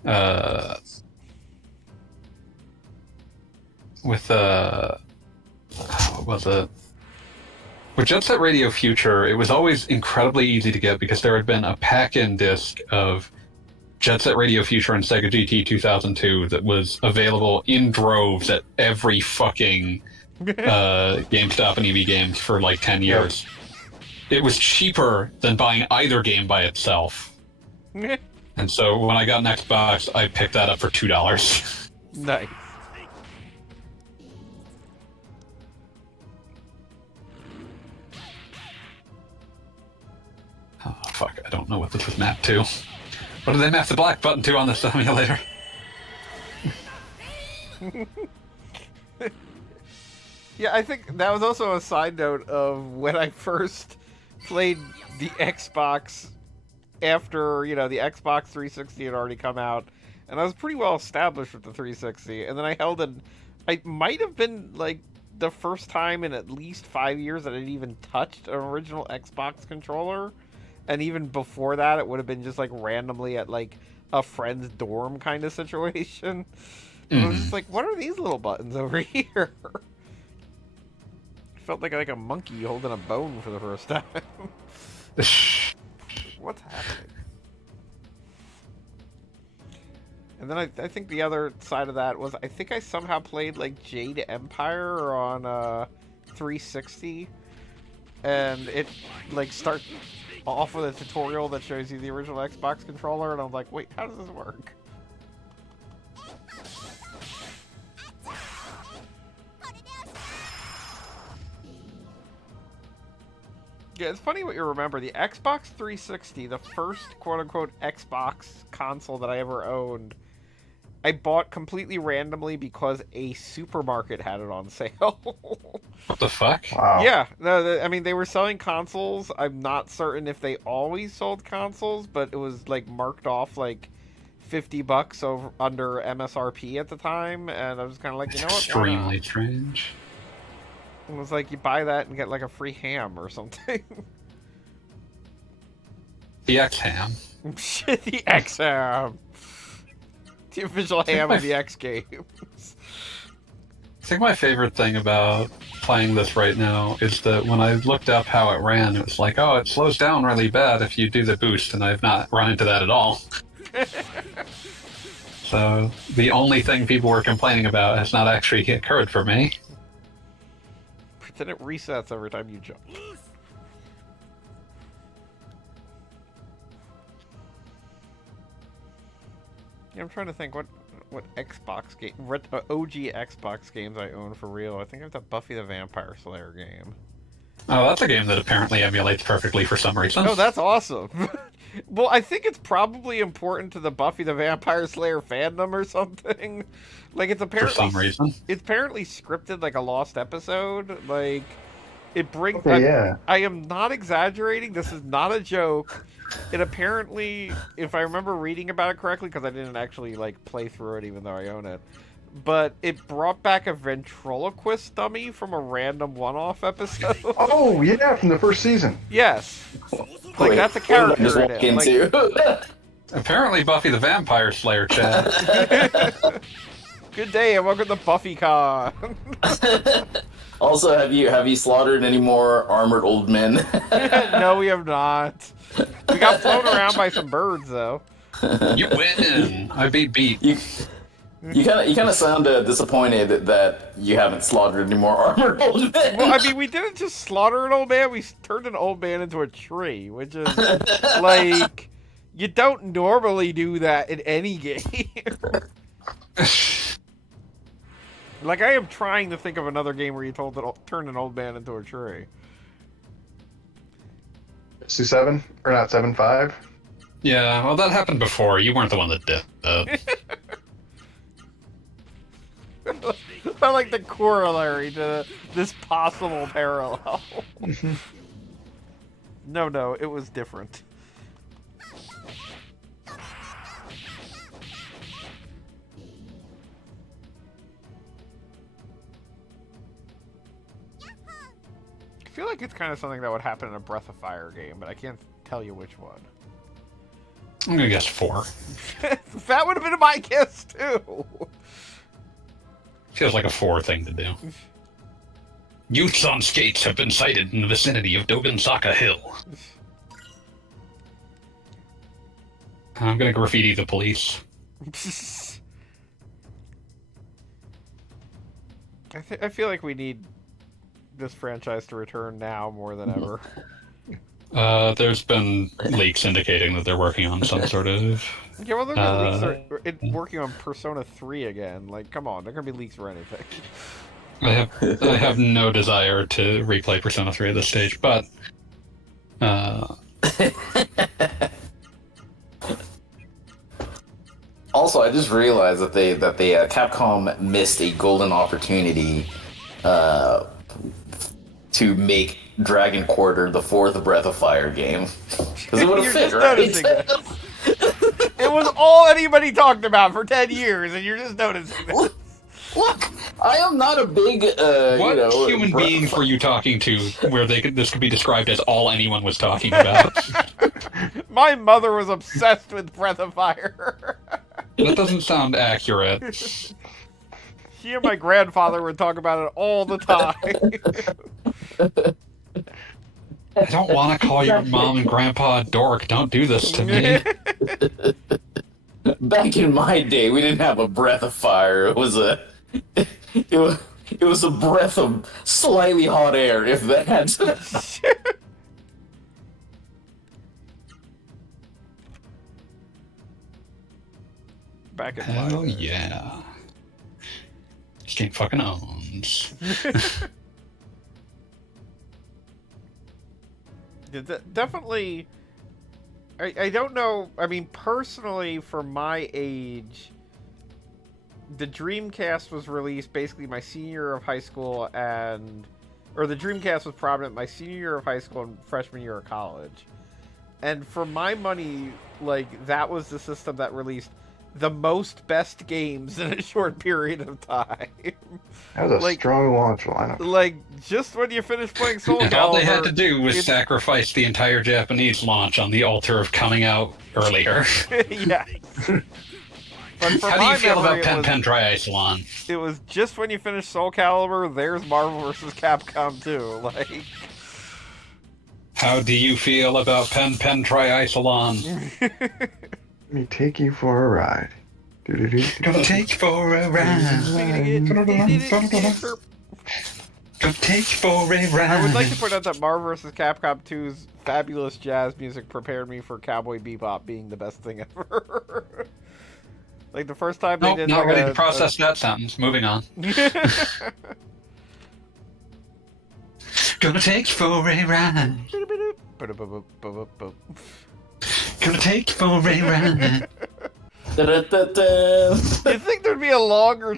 with what was it? With Jet Set Radio Future, it was always incredibly easy to get because there had been a pack-in disc of Jet Set Radio Future and Sega GT 2002 that was available in droves at every fucking GameStop and EV Games for like 10 years. It was cheaper than buying either game by itself. And so when I got an Xbox, I picked that up for $2. Nice. Oh, fuck, I don't know what this was mapped to. What did they map the black button to on this emulator? Yeah, I think that was also a side note of when I first played the Xbox after, the Xbox 360 had already come out, and I was pretty well established with the 360, and then I held I might have been, like, the first time in at least 5 years that I'd even touched an original Xbox controller. And even before that, it would have been just, like, randomly at, like, a friend's dorm kind of situation. And I was just like, what are these little buttons over here? I felt like a monkey holding a bone for the first time. What's happening? And then I think the other side of that was, I think I somehow played, like, Jade Empire on 360. And it, like, starts off with a tutorial that shows you the original Xbox controller, and I'm like, wait, how does this work? Yeah, it's funny what you remember. The Xbox 360, the first quote-unquote Xbox console that I ever owned, I bought completely randomly because a supermarket had it on sale. What the fuck? Wow. Yeah, no, I mean, they were selling consoles. I'm not certain if they always sold consoles, but it was, like, marked off, like, $50 over under MSRP at the time, and I was kind of like, you know what? Extremely strange. It was like, you buy that and get, like, a free ham or something. The X-Ham. Shit, the X ham. The official ham of the X games. I think my favorite thing about playing this right now is that when I looked up how it ran, it was like, oh, it slows down really bad if you do the boost, and I've not run into that at all. So the only thing people were complaining about has not actually occurred for me. Then it resets every time you jump. Yeah, I'm trying to think what Xbox game, OG Xbox games I own for real. I think I have the Buffy the Vampire Slayer game. Oh, that's a game that apparently emulates perfectly for some reason. Oh, that's awesome. Well, I think it's probably important to the Buffy the Vampire Slayer fandom or something. Like, it's apparently for some reason. It's apparently scripted like a lost episode. Like, it brings. Okay, yeah. I am not exaggerating. This is not a joke. It apparently, if I remember reading about it correctly, because I didn't actually like play through it, even though I own it. But it brought back a ventriloquist dummy from a random one-off episode. Oh, yeah, from the first season. Yes. Like, that's a character Just walk in it. Like, Apparently Buffy the Vampire Slayer, Chad. good day and welcome to BuffyCon. Also, have you slaughtered any more armored old men? No, we have not. We got flown around by some birds, though. You win! I beat. You kind of sound disappointed that you haven't slaughtered any more armored old men. Well, I mean, we didn't just slaughter an old man. We turned an old man into a tree, which is, like, you don't normally do that in any game. Like, I am trying to think of another game where you turn an old man into a tree. C7? Or not 7.5? Yeah, well, that happened before. You weren't the one that did that. I like the corollary to this possible parallel. No, it was different. I feel like it's kind of something that would happen in a Breath of Fire game, but I can't tell you which one. I'm gonna guess 4. That would have been my guess, too. Feels like a 4 thing to do. Youths on skates have been sighted in the vicinity of Dogansaka Hill. I'm gonna graffiti the police. I feel like we need this franchise to return now more than ever. There's been leaks indicating that they're working on some sort of... Yeah, well, there's gonna be leaks working on Persona 3 again. Like, come on, there are gonna be leaks for anything. I have no desire to replay Persona 3 at this stage, but... Also, I just realized that Capcom missed a golden opportunity to make Dragon Quarter the 4th Breath of Fire game. Because it would have fit, right? It was all anybody talked about for 10 years, and you're just noticing this. Look, I am not a big, what human beings were you talking to where this could be described as all anyone was talking about? My mother was obsessed with Breath of Fire. That doesn't sound accurate. She and my grandfather would talk about it all the time. I don't want to call your mom and grandpa a dork. Don't do this to me. Back in my day, we didn't have a breath of fire. It was a breath of slightly hot air, if that. Back in Hell my day. yeah. This game fucking owns. Definitely. I don't know. I mean, personally, for my age, the Dreamcast was released basically my senior year of high school, or the Dreamcast was prominent my senior year of high school and freshman year of college. And for my money, like, that was the system that released the most best games in a short period of time. That was a strong launch lineup. Like, just when you finish playing Soul Calibur... All they had to do was sacrifice the entire Japanese launch on the altar of coming out earlier. Yeah. But for How do you my feel memory, about Pen Triathlon? It was just when you finish Soul Calibur, there's Marvel vs. Capcom 2. Like... How do you feel about Pen Triathlon? Let me take you for a ride. Gonna take for a ride. Gonna take you for a ride. I would like to point out that Marvel vs. Capcom 2's fabulous jazz music prepared me for Cowboy Bebop being the best thing ever. Like the first time they Nope, did not like ready to process that sentence. Moving on. Gonna take you for a ride. Gonna take you for a ride. Da-da-da-da. You'd think there'd be a longer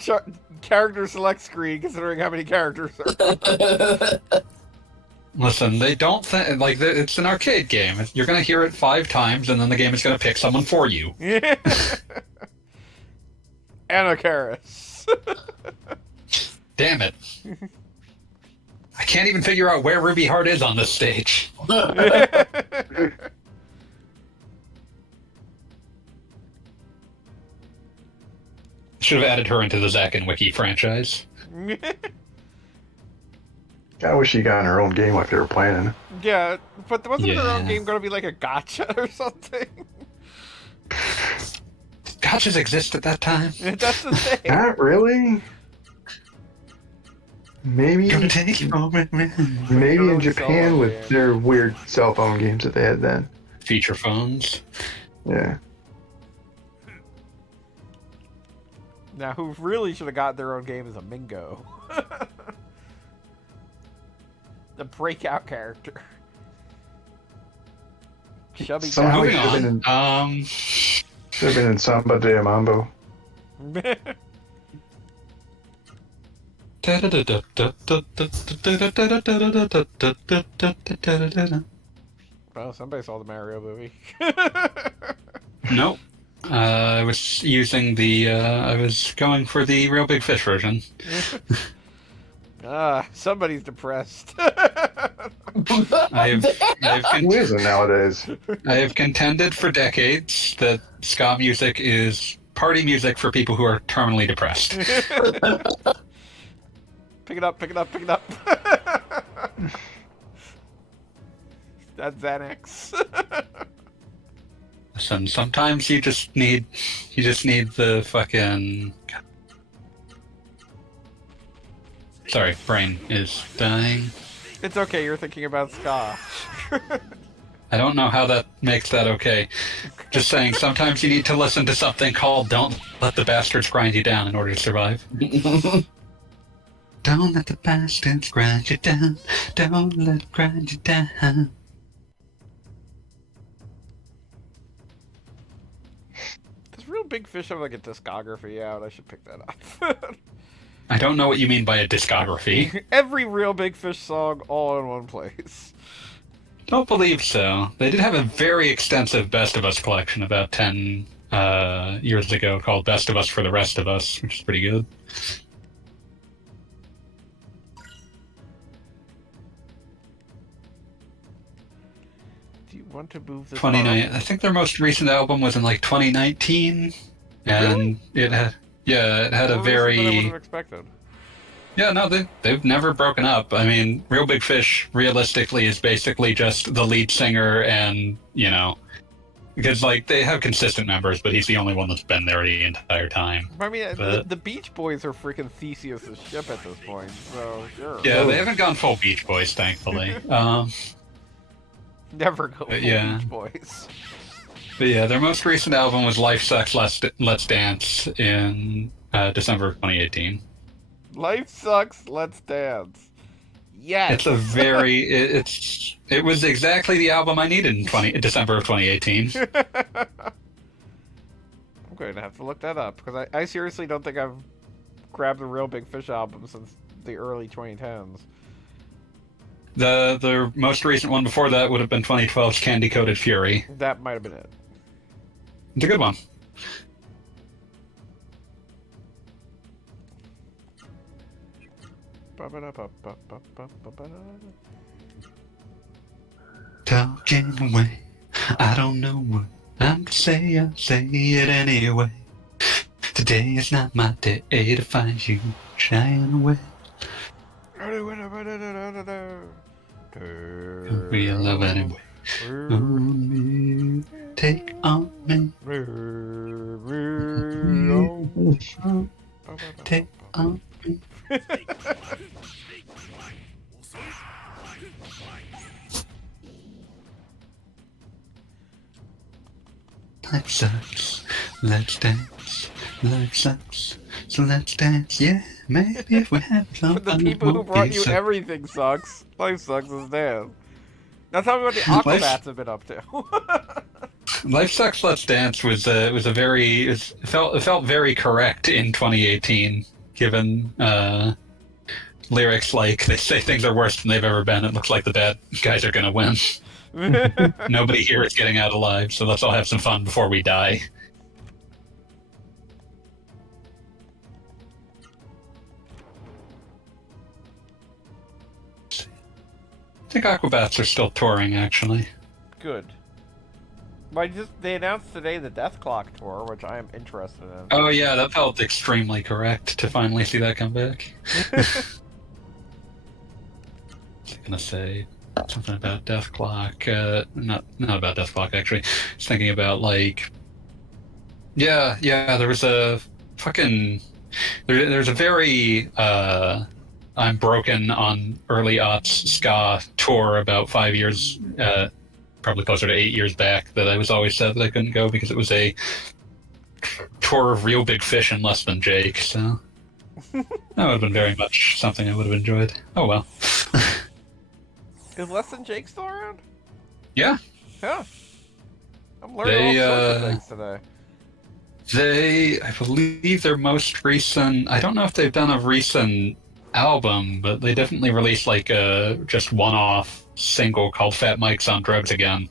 character select screen considering how many characters are. Listen, they don't think like it's an arcade game. You're gonna hear it 5 times, and then the game is gonna pick someone for you. Anna Karis. Damn it! I can't even figure out where Ruby Heart is on this stage. Should have added her into the Zack and Wiki franchise. I wish she got in her own game like they were planning. Yeah, but wasn't their own Yeah. game going to be like a gotcha or something? Gotchas exist at that time. That's the thing. Not really. Maybe Gonna take you over. maybe in Early cell Japan phone with game. their weird cell phone games that they had then. Feature phones. Yeah. Now, who really should have got their own game is a Mingo. The breakout character. Chubby Somehow Moving he should have been on. in, should have been in Samba de Mambo. Well, somebody saw the Mario movie. Nope. I was using the. I was going for the Real Big Fish version. Somebody's depressed. I've Who isn't nowadays? I have contended for decades that ska music is party music for people who are terminally depressed. Pick it up, pick it up, pick it up. That's Xanax. Listen, sometimes you just need the fucking. Sorry, brain is dying. It's okay, you're thinking about ska. I don't know how that makes that okay. Just saying, sometimes you need to listen to something called "Don't Let the Bastards Grind You Down" in order to survive. Don't let the bastards grind you down. Don't let them grind you down. Does Real Big Fish have like a discography out? I should pick that up. I don't know what you mean by a discography. Every Real Big Fish song all in one place. Don't believe so. They did have a very extensive Best of Us collection about 10 years ago called Best of Us for the Rest of Us, which is pretty good. Do you want to move this 29. I think their most recent album was in like 2019, and it had it had a More recent than I would very have expected. yeah no they've never broken up. I mean, Real Big Fish realistically is basically just the lead singer, and because like they have consistent members, but he's the only one that's been there the entire time. I mean, But- the Beach Boys are freaking Theseus' ship at this point, so sure. Yeah, they haven't gone full Beach Boys, thankfully. Never go full Yeah. Beach Boys. But yeah, their most recent album was Life Sucks, Let's Dance in December of 2018. Life sucks, let's dance. Yes. It's a very it was exactly the album I needed in December of 2018. I'm going to have to look that up because I seriously don't think I've grabbed the Real Big Fish album since the early 2010s. The most recent one before that would have been 2012's Candy Coated Fury. That might have been it. It's a good one. Talking away, I don't know what I'm to say, I'll say it anyway. Today is not my day to find you shying away. Real love anyway. On me, take on me, take on me. Life sucks. Let's dance. Life sucks. So let's dance. Yeah, maybe if we have some For the fun, it people who won't brought be you so- everything sucks. Life sucks is Dan. Now tell me what the Life- Aquabats have been up to. Life Sucks, Let's Dance was a very it felt very correct in 2018, given lyrics like they say things are worse than they've ever been. It looks like the bad guys are gonna win. Nobody here is getting out alive, so let's all have some fun before we die. I think Aquabats are still touring, actually. Good. They announced today the Death Clock tour, which I am interested in. Oh yeah, that felt extremely correct to finally see that come back. I was gonna say something about Death Clock. Not about Death Clock actually. I was thinking about like, yeah. There was a fucking there's a very I'm broken on early aughts ska tour about 5 years, probably closer to 8 years back, that I was always sad that I couldn't go because it was a tour of real big fish and less than Jake. So that would have been very much something I would have enjoyed. Oh well. Is Less Than Jake still around? Yeah. Yeah. I'm learning all sorts of things today. I believe their most recent, I don't know if they've done a recent album, but they definitely released like a just one-off single called Fat Mike's on Drugs Again.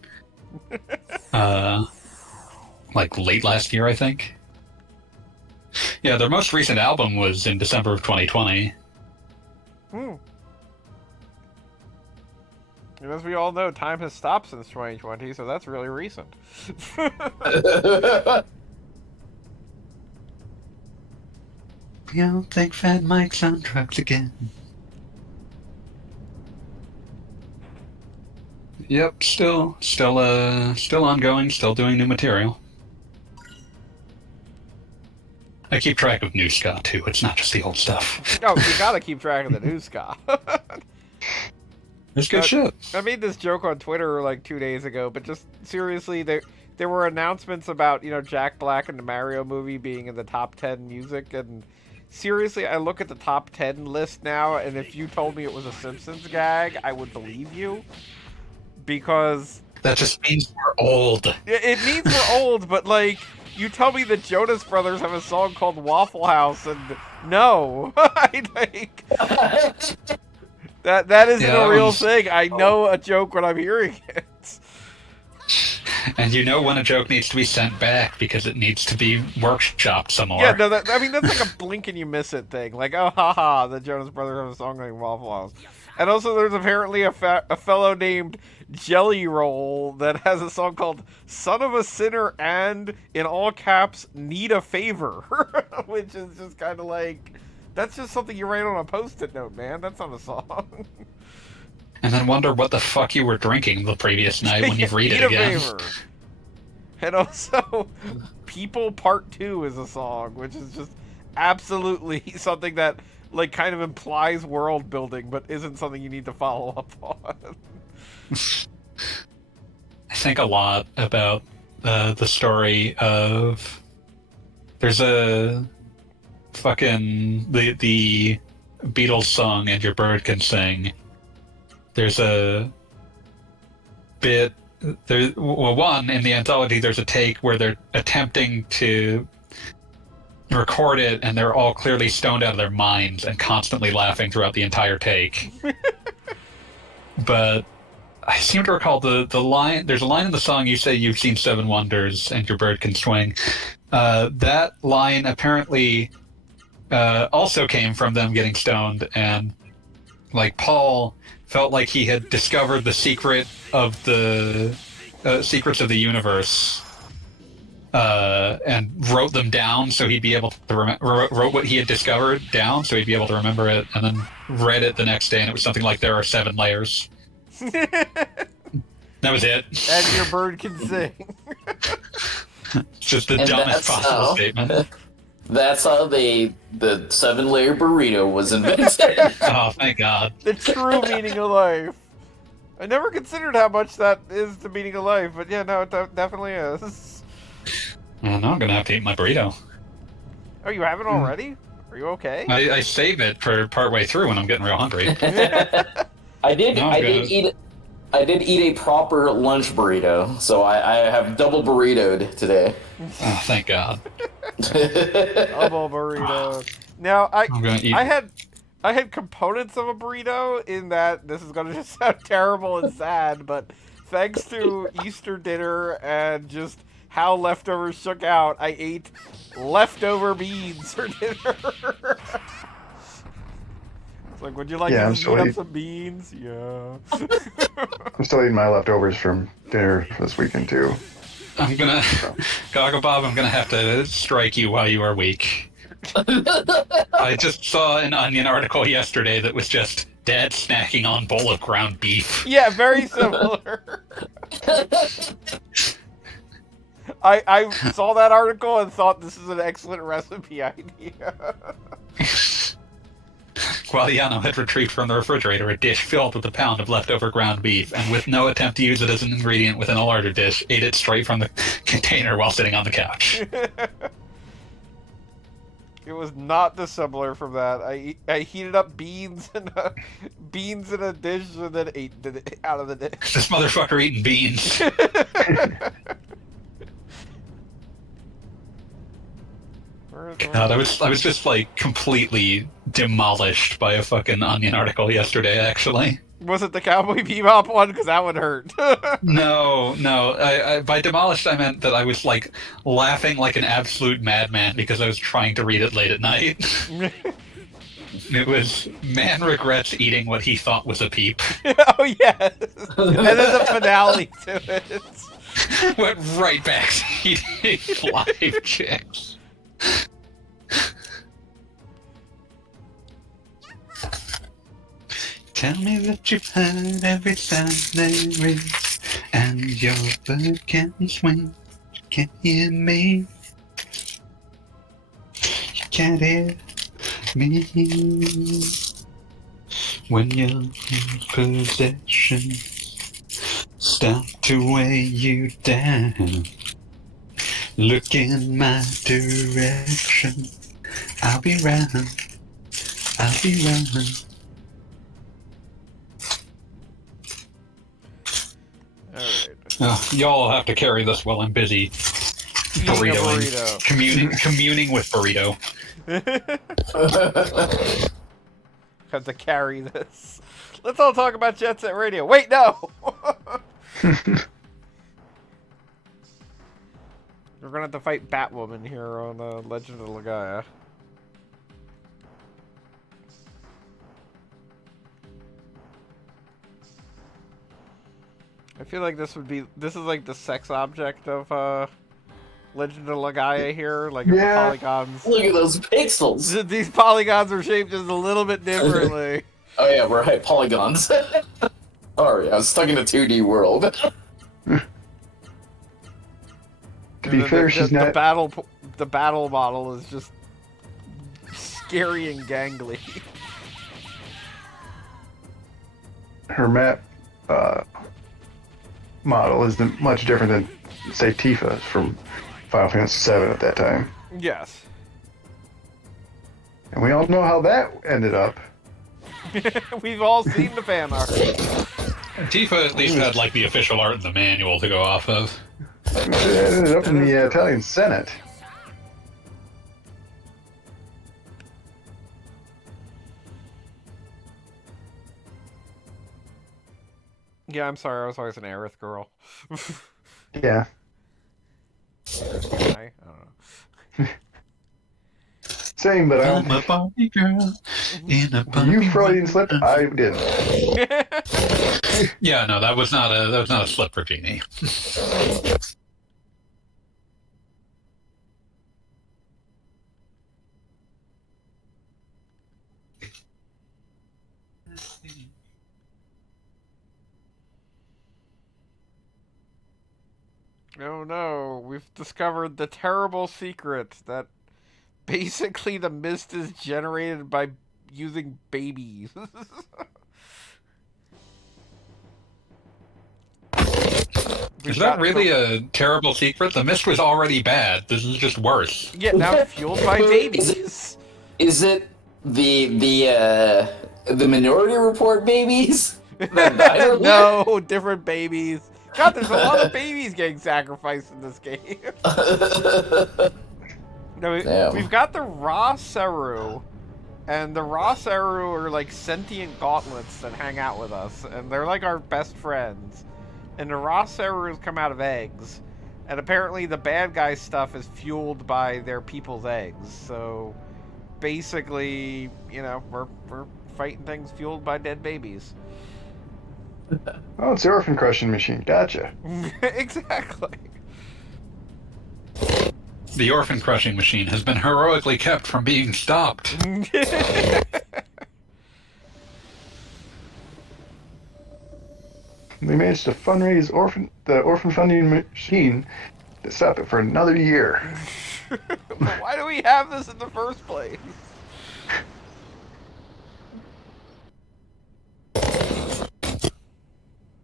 Like late last year, I think. Yeah, their most recent album was in December of 2020. And as we all know, time has stopped since 2020, so that's really recent. We don't think Fat Mike's on drugs again. Yep, still ongoing, still doing new material. I keep track of new ska too. It's not just the old stuff. Oh, you gotta keep track of the new ska. There's good shit. I made this joke on Twitter like 2 days ago, but just seriously, there were announcements about, Jack Black and the Mario movie being in the top 10 music, and seriously, I look at the top 10 list now, and if you told me it was a Simpsons gag, I would believe you. Because That just means we're old. it means we're old, but like, you tell me the Jonas Brothers have a song called Waffle House, and no. That isn't a real thing. I know a joke when I'm hearing it. And you know when a joke needs to be sent back because it needs to be workshopped some more. Yeah, no, that's like a blink and you miss it thing. Like, oh, haha, the Jonas Brothers have a song named Waffle House. And also there's apparently a fellow named Jelly Roll that has a song called Son of a Sinner and, in all caps, Need a Favor. Which is just kind of like, that's just something you write on a Post-it note, man. That's not a song. And then wonder what the fuck you were drinking the previous night when you read it again. Need a Favor. And also, People Part 2 is a song, which is just absolutely something that, like, kind of implies world building, but isn't something you need to follow up on. I think a lot about the story of... There's a fucking... The Beatles song, And Your Bird Can Sing. There's a bit... one, in the anthology, there's a take where they're attempting to record it, and they're all clearly stoned out of their minds and constantly laughing throughout the entire take. But I seem to recall the line. There's a line in the song, you say you've seen Seven Wonders and your bird can swing. That line apparently also came from them getting stoned, and like Paul felt like he had discovered the secret of the secrets of the universe, and wrote them down so he'd be able to wrote what he had discovered down so he'd be able to remember it, and then read it the next day, and it was something like there are 7 layers. That was it. And your bird can sing. It's just the dumbest possible statement. That's how the 7-layer burrito was invented. Oh, thank God. The true meaning of life. I never considered how much that is the meaning of life, but yeah, no, it definitely is. No, I'm gonna have to eat my burrito. Oh, you haven't already? Are you okay? I save it for partway through when I'm getting real hungry. I did. No, I good. did eat. I did eat a proper lunch burrito, so I have double burritoed today. Oh, thank God. Double burrito. Now I'm gonna eat. I had components of a burrito in that this is gonna just sound terrible and sad, but thanks to Easter dinner and just how leftovers shook out, I ate leftover beans for dinner. It's like, would you like Yeah, to heat up some beans? Yeah. I'm still eating my leftovers from dinner this weekend too. I'm gonna, Goggle Bob, I'm gonna have to strike you while you are weak. I just saw an Onion article yesterday that was just dad snacking on bowl of ground beef. Yeah, very similar. I saw that article and thought this is an excellent recipe idea. Gualiano had retrieved from the refrigerator a dish filled with a pound of leftover ground beef, and with no attempt to use it as an ingredient within a larger dish, ate it straight from the container while sitting on the couch. It was not dissimilar from that. I heated up beans in a dish and then ate it out of the dish. This motherfucker eating beans. God, I was just like completely demolished by a fucking Onion article yesterday. Actually, Was it the Cowboy Bebop one? Because that would hurt. no. I by demolished I meant that I was like laughing like an absolute madman because I was trying to read it late at night. It was man regrets eating what he thought was a peep. Oh yes, and then the finale to it. Went right back to eating live chicks. Tell me that you've heard every sound there is, and your bird can swing. You can't hear me. You can't hear me. When your possessions start to weigh you down, look in my direction. I'll be round. I'll be round. Alright. Y'all have to carry this while I'm busy Eating a burritoing. burrito. Communing with burrito. Have to carry this. Let's all talk about Jet Set Radio. Wait, no! We're gonna have to fight Batwoman here on Legend of Legaia. I feel like this is like the sex object of Legend of Legaia here, like the polygons. Look at those pixels. These polygons are shaped just a little bit differently. Oh yeah, right, polygons. Sorry, I was stuck in a 2D world. To be fair, she's not. The battle model is just scary and gangly. Her map model is much different than, say, Tifa from Final Fantasy VII at that time. Yes. And we all know how that ended up. We've all seen the fan art. Tifa at least had like the official art in the manual to go off of. It ended up in the Italian Senate. Yeah, I'm sorry, I was always an Aerith girl. Yeah. I don't know. Same, but I'm a Barbie girl in a Barbie. You Freudian slipped. I didn't. Yeah, no, that was not a slip for Genie. Oh no, we've discovered the terrible secret that basically the mist is generated by using babies. Is that really a terrible secret? The mist was already bad. This is just worse. Yeah, now fueled by babies. Is it the Minority Report babies? No, different babies. God, there's a lot of babies getting sacrificed in this game. No, Damn. we've got the Ra Seru, and the Ra Seru are like sentient gauntlets that hang out with us, and they're like our best friends. And the Ra Serus come out of eggs, and apparently the bad guy stuff is fueled by their people's eggs. So basically, you know, we're fighting things fueled by dead babies. Oh, it's the orphan crushing machine. Gotcha. Exactly. The orphan crushing machine has been heroically kept from being stopped. They managed to fundraise the orphan funding machine to stop it for another year. But why do we have this in the first place?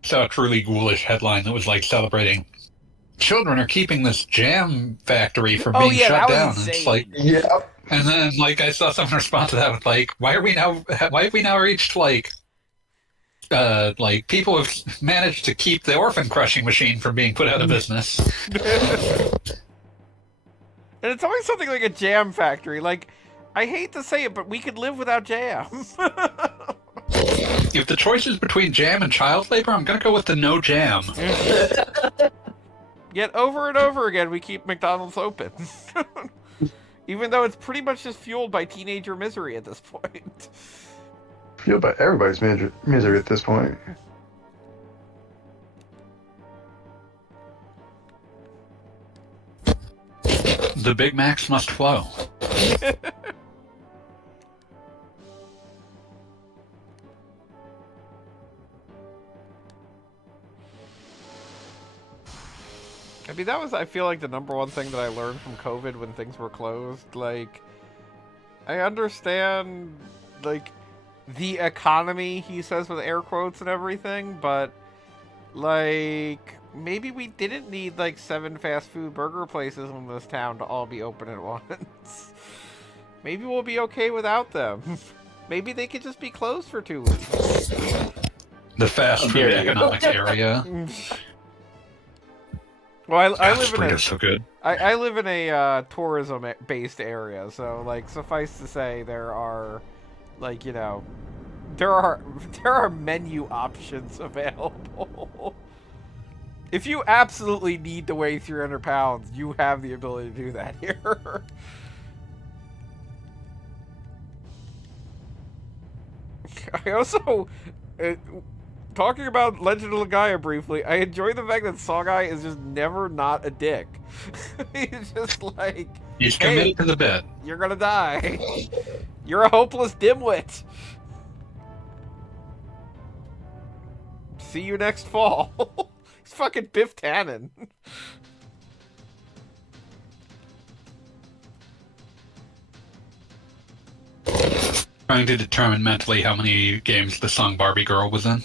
Saw a truly ghoulish headline that was like celebrating children are keeping this jam factory from being shut down. And it's like, Yeah. and then like I saw someone respond to that with like, why have we now reached like people have managed to keep the orphan crushing machine from being put out of business. And it's always something like a jam factory. Like, I hate to say it, but we could live without jam. If the choice is between jam and child labor, I'm gonna go with the no jam. Yet over and over again, we keep McDonald's open. Even though it's pretty much just fueled by teenager misery at this point. Fueled by everybody's misery at this point. The Big Macs must flow. I mean, that was, I feel like, the number one thing that I learned from COVID when things were closed. Like, I understand, like, the economy, he says with air quotes and everything, but, like, maybe we didn't need, like, 7 fast food burger places in this town to all be open at once. Maybe we'll be okay without them. Maybe they could just be closed for 2 weeks. The fast food economic area. Well, I live in a so good. I live in a tourism-based area, so like suffice to say, there are, like, you know, there are menu options available. If you absolutely need to weigh 300 pounds, you have the ability to do that here. I also. Talking about Legend of Legaia briefly, I enjoy the fact that Songai is just never not a dick. He's just like, He's hey, committed to the bit. you're gonna die. You're a hopeless dimwit. See you next fall. He's fucking Biff Tannen. Trying to determine mentally how many games the song Barbie Girl was in.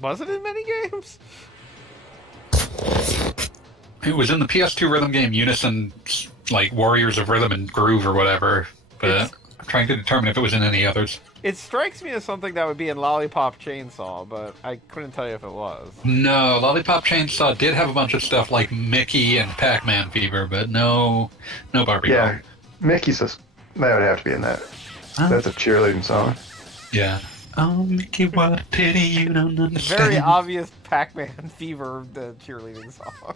Was it in many games? It was in the PS2 rhythm game Unison, like Warriors of Rhythm and Groove or whatever, but I'm trying to determine if it was in any others. It strikes me as something that would be in Lollipop Chainsaw, but I couldn't tell you if it was. No, Lollipop Chainsaw did have a bunch of stuff like Mickey and Pac-Man Fever, but no Barbie Girl. Yeah, Mickey says that would have to be in that. That's a cheerleading song. Yeah. Oh, Mickey, what a pity you don't understand. Very obvious Pac-Man Fever, the cheerleading song.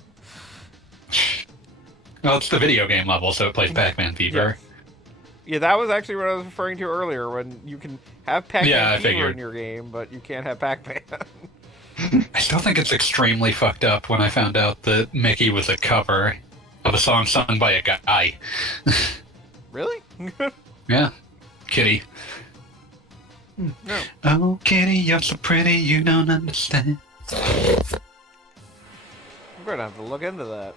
Well, it's the video game level, so it plays Pac-Man Fever. Yeah, that was actually what I was referring to earlier, when you can have Pac-Man Fever figured. in your game, but you can't have Pac-Man. I still think it's extremely fucked up when I found out that Mickey was a cover of a song sung by a guy. Really? Yeah. Kitty. No. Oh, Kitty, you're so pretty, you don't understand. I'm gonna have to look into that.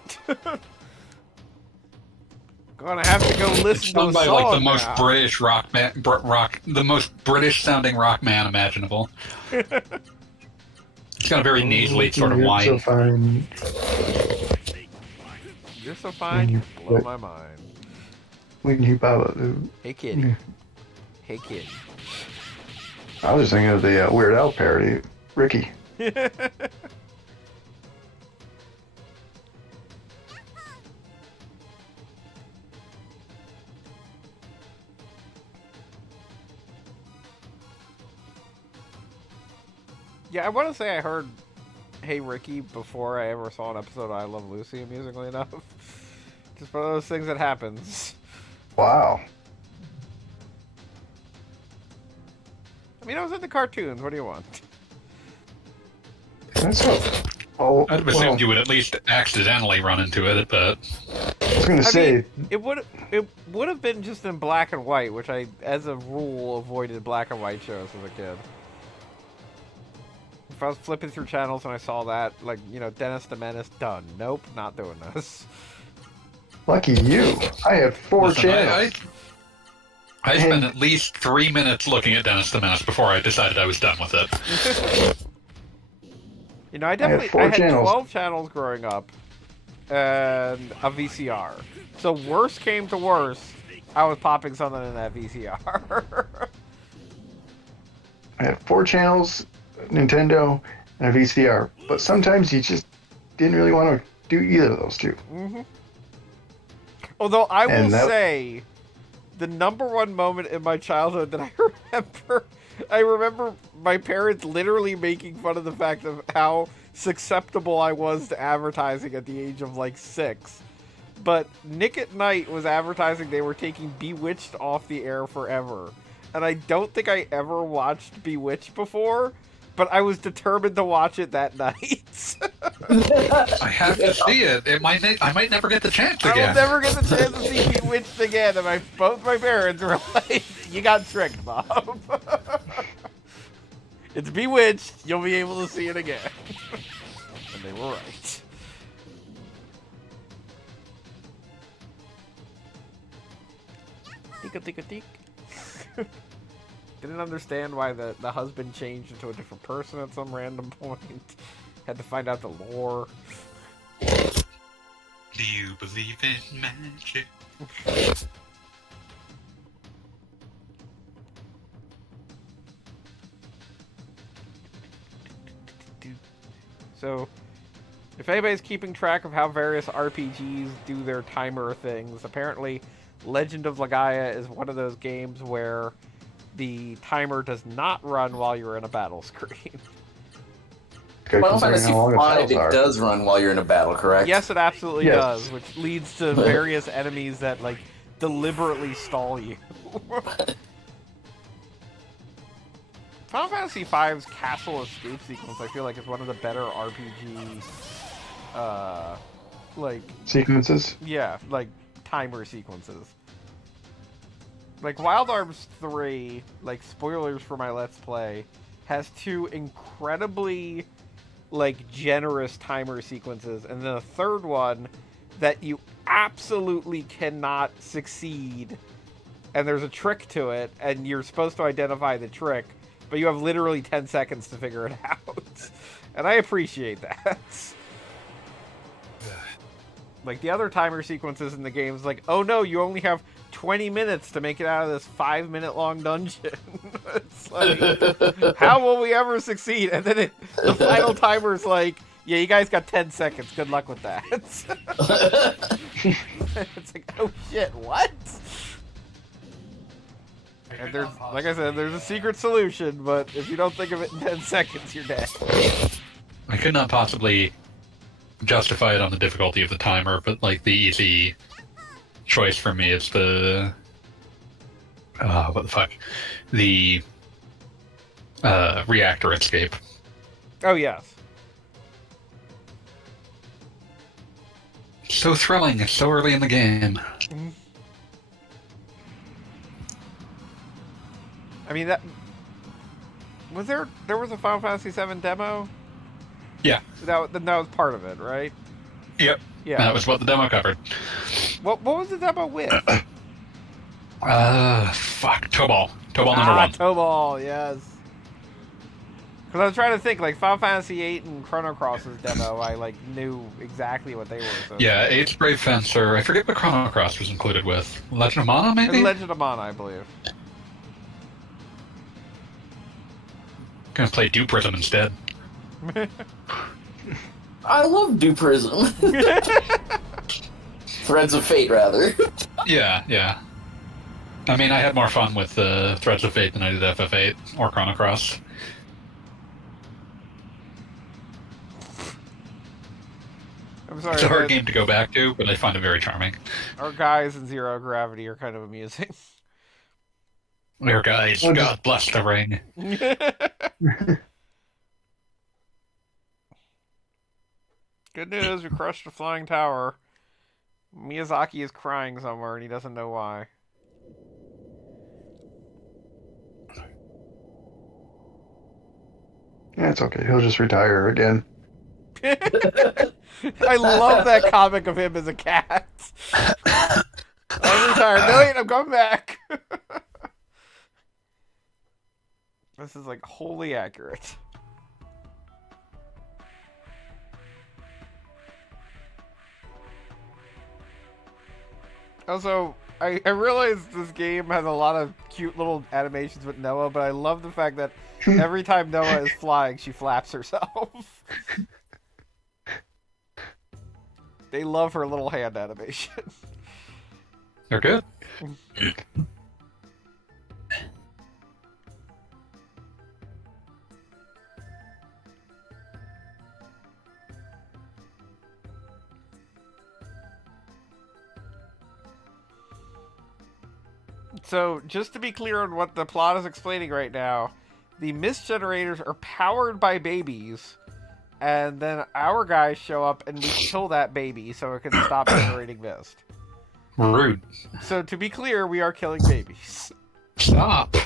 Gonna have to go It's listen to sung the by song like the most now. British the most British sounding rock man imaginable. It's got a very nasally sort of You're whine. so fine. You're so fine, you blow my mind. When you Babalu. Hey, kitty. Yeah. Hey, kitty. I was just thinking of the Weird Al parody, Ricky. Yeah, I want to say I heard Hey Ricky before I ever saw an episode of I Love Lucy, amusingly enough. Just one of those things that happens. Wow. I mean, I was in the cartoons. What do you want? That's so. Oh, I'd have assumed you would at least accidentally run into it, but I was going to say. mean, it would have been just in black and white, which I, as a rule, avoided black and white shows as a kid. If I was flipping through channels and I saw that, like, you know, Dennis the Menace, done. Nope, not doing this. Lucky you. I had 4 listen, channels. I spent at least 3 minutes looking at Dennis the Menace before I decided I was done with it. You know, I had 4 had channels. 12 channels growing up and a VCR. So worst came to worst, I was popping something in that VCR. I had 4 channels, Nintendo, and a VCR. But sometimes you just didn't really want to do either of those two. Mm-hmm. Although I will say, the number one moment in my childhood that I remember my parents literally making fun of the fact of how susceptible I was to advertising at the age of like 6. But Nick at Night was advertising they were taking Bewitched off the air forever. And I don't think I ever watched Bewitched before, but I was determined to watch it that night. I have to see it. I might never get the chance I again. will never get the chance to see Bewitched again. And both my parents were like, "You got tricked, Bob. It's Bewitched. You'll be able to see it again." And they were right. Tika-tika-tik. Didn't understand why the husband changed into a different person at some random point. Had to find out the lore. Do you believe in magic? So, if anybody's keeping track of how various RPGs do their timer things, apparently Legend of Legaia is one of those games where the timer does not run while you're in a battle screen. Final Fantasy V, it does run while you're in a battle, correct? Yes, it absolutely does, which leads to various enemies that, like, deliberately stall you. Final Fantasy V's castle escape sequence, I feel like, is one of the better RPG, sequences? Yeah, like, timer sequences. Like, Wild Arms 3, like, spoilers for my Let's Play, has 2 incredibly, like, generous timer sequences, and then a third one that you absolutely cannot succeed, and there's a trick to it, and you're supposed to identify the trick, but you have literally 10 seconds to figure it out. And I appreciate that. Like, the other timer sequences in the game is like, oh no, you only have 20 minutes to make it out of this 5-minute long dungeon. It's like, how will we ever succeed? And then the final timer is like, yeah, you guys got 10 seconds. Good luck with that. It's like, oh shit, what? And there's, like I said, there's a secret solution, but if you don't think of it in 10 seconds, you're dead. I could not possibly justify it on the difficulty of the timer, but like the easy choice for me is the what the fuck, the reactor escape. Oh yes. So thrilling. It's so early in the game. I mean, that was there was a Final Fantasy VII demo. Yeah. That was part of it, right? Yep. Yeah. That was what the demo covered. What was the demo with? Fuck. Tobal. Tobal number 1. Ah, Tobal, yes. 'Cause, like, I said, there's a secret solution, but if you don't think of it in 10 seconds, you're dead. I could not possibly justify it on the difficulty of the timer, but like the easy choice for me is the Tobal, yes. Because I was trying to think, like, Final Fantasy VIII and Chrono Cross's demo, I, like, knew exactly what they were. So Yeah, Eight's Brave Fencer. I forget what Chrono Cross was included with. Legend of Mana, maybe? And Legend of Mana, I believe. Gonna play Dupe Prism instead. I love Do Prism. Threads of Fate, rather. Yeah. I mean, I had more fun with Threads of Fate than I did FF8 or Chrono Cross. I'm sorry. It's a hard game to go back to, but I find it very charming. Our guys in Zero Gravity are kind of amusing. Your guys, God bless the ring. Good news, we crushed a flying tower. Miyazaki is crying somewhere and he doesn't know why. Yeah, it's okay. He'll just retire again. I love that comic of him as a cat. I'm retired. No, wait, I'm coming back. This is like wholly accurate. Also, I realize this game has a lot of cute little animations with Noah, but I love the fact that every time Noah is flying, she flaps herself. They love her little hand animation. They're good. So, just to be clear on what the plot is explaining right now, the mist generators are powered by babies, and then our guys show up and we kill that baby so it can stop generating mist. Rude. So, to be clear, we are killing babies. Stop.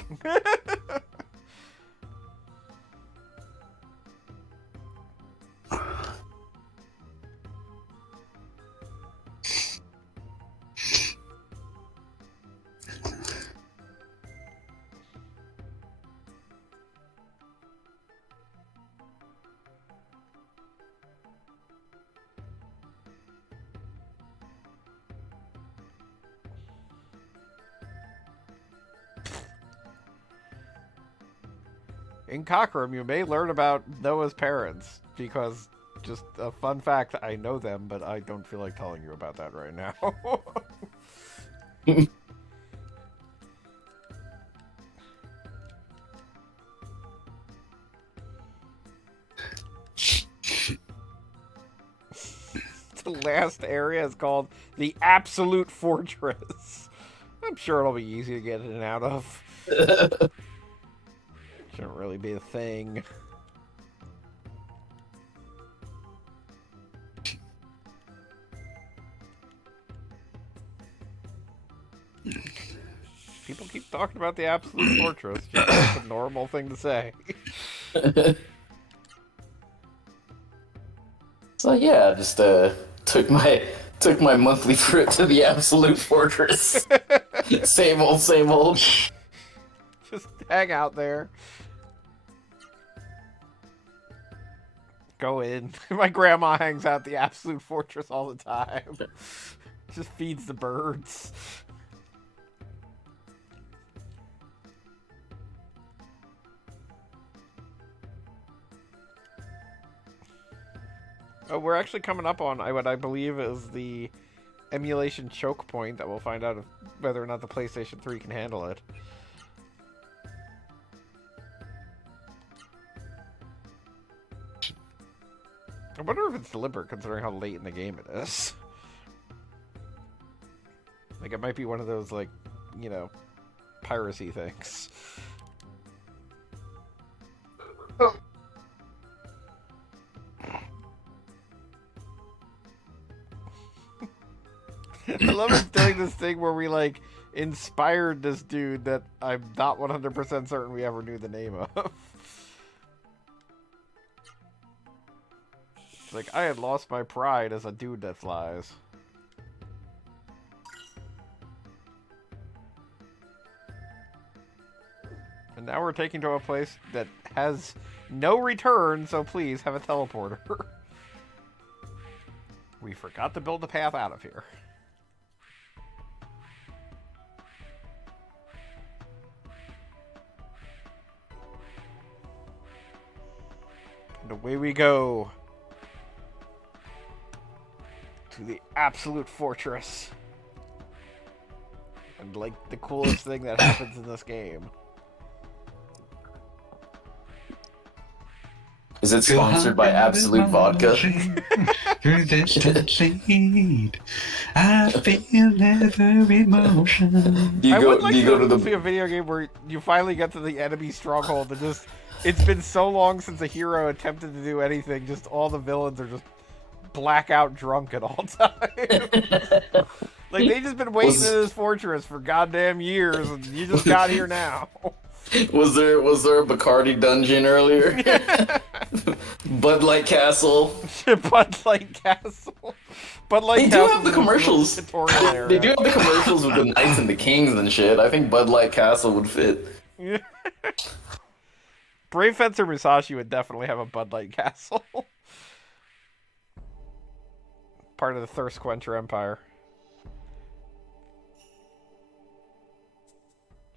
In Cockrum, you may learn about Noah's parents, because, just a fun fact, I know them, but I don't feel like telling you about that right now. The last area is called the Absolute Fortress. I'm sure it'll be easy to get in and out of. Shouldn't really be a thing. People keep talking about the Absolute Fortress. Just like a normal thing to say. So yeah, just took my monthly trip to the Absolute Fortress. Same old, same old. Just hang out there. Go in. My grandma hangs out at the Absolute Fortress all the time. Just feeds the birds. Oh, we're actually coming up on what I believe is the emulation choke point that we'll find out whether or not the PlayStation 3 can handle it. I wonder if it's deliberate, considering how late in the game it is. Like, it might be one of those, like, you know, piracy things. Oh. I love us doing this thing where we, like, inspired this dude that I'm not 100% certain we ever knew the name of. It's like, I had lost my pride as a dude that flies. And now we're taking to a place that has no return, so please have a teleporter. We forgot to build the path out of here. And away we go. To the absolute fortress. And like the coolest thing that happens in this game. Is it sponsored by Absolute Vodka? Through this seed, I feel every emotion. Do you I go? would like Do you go to see the? a video game where you finally get to the enemy stronghold and just it's been so long since a hero attempted to do anything, just all the villains are just blackout drunk at all times. Like they just been waiting in this fortress for goddamn years and you just got here now. Was there a Bacardi dungeon earlier? Bud Light Castle. Bud Light Castle. Bud Light They do Castle have the commercials. tutorial area. They do have the commercials with the knights and the kings and shit. I think Bud Light Castle would fit. Brave Fencer Musashi would definitely have a Bud Light Castle. Part of the Thirst Quencher Empire.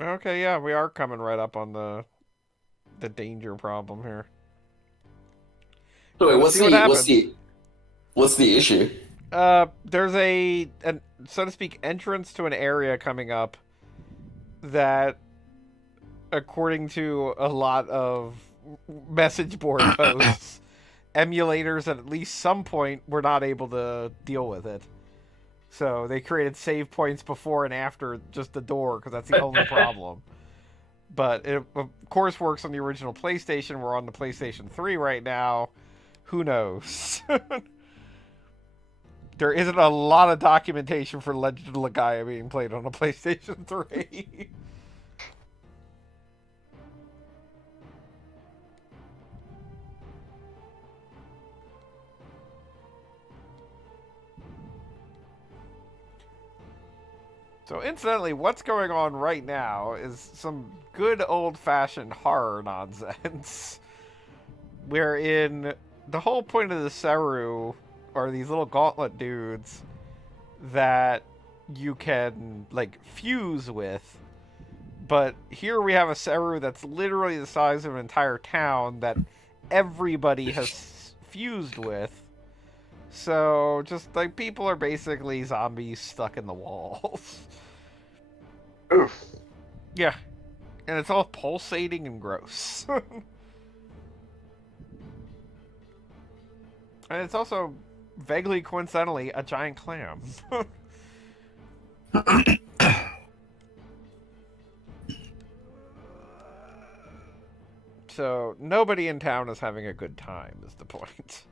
Okay, yeah, we are coming right up on the danger problem here. So wait, Let's see what happens. what's the issue? There's a so to speak entrance to an area coming up that, according to a lot of message board posts, emulators at least some point were not able to deal with it. So they created save points before and after just the door, because that's the only problem. But it, of course, works on the original PlayStation. We're on the PlayStation 3 right now. Who knows? There isn't a lot of documentation for Legend of Legaia being played on a PlayStation 3. So incidentally, what's going on right now is some good old-fashioned horror nonsense. Wherein the whole point of the Seru are these little gauntlet dudes that you can, like, fuse with. But here we have a Seru that's literally the size of an entire town that everybody has fused with. So, just, like, people are basically zombies stuck in the walls. Oof. Yeah. And it's all pulsating and gross. And it's also, vaguely coincidentally, a giant clam. So, nobody in town is having a good time, is the point.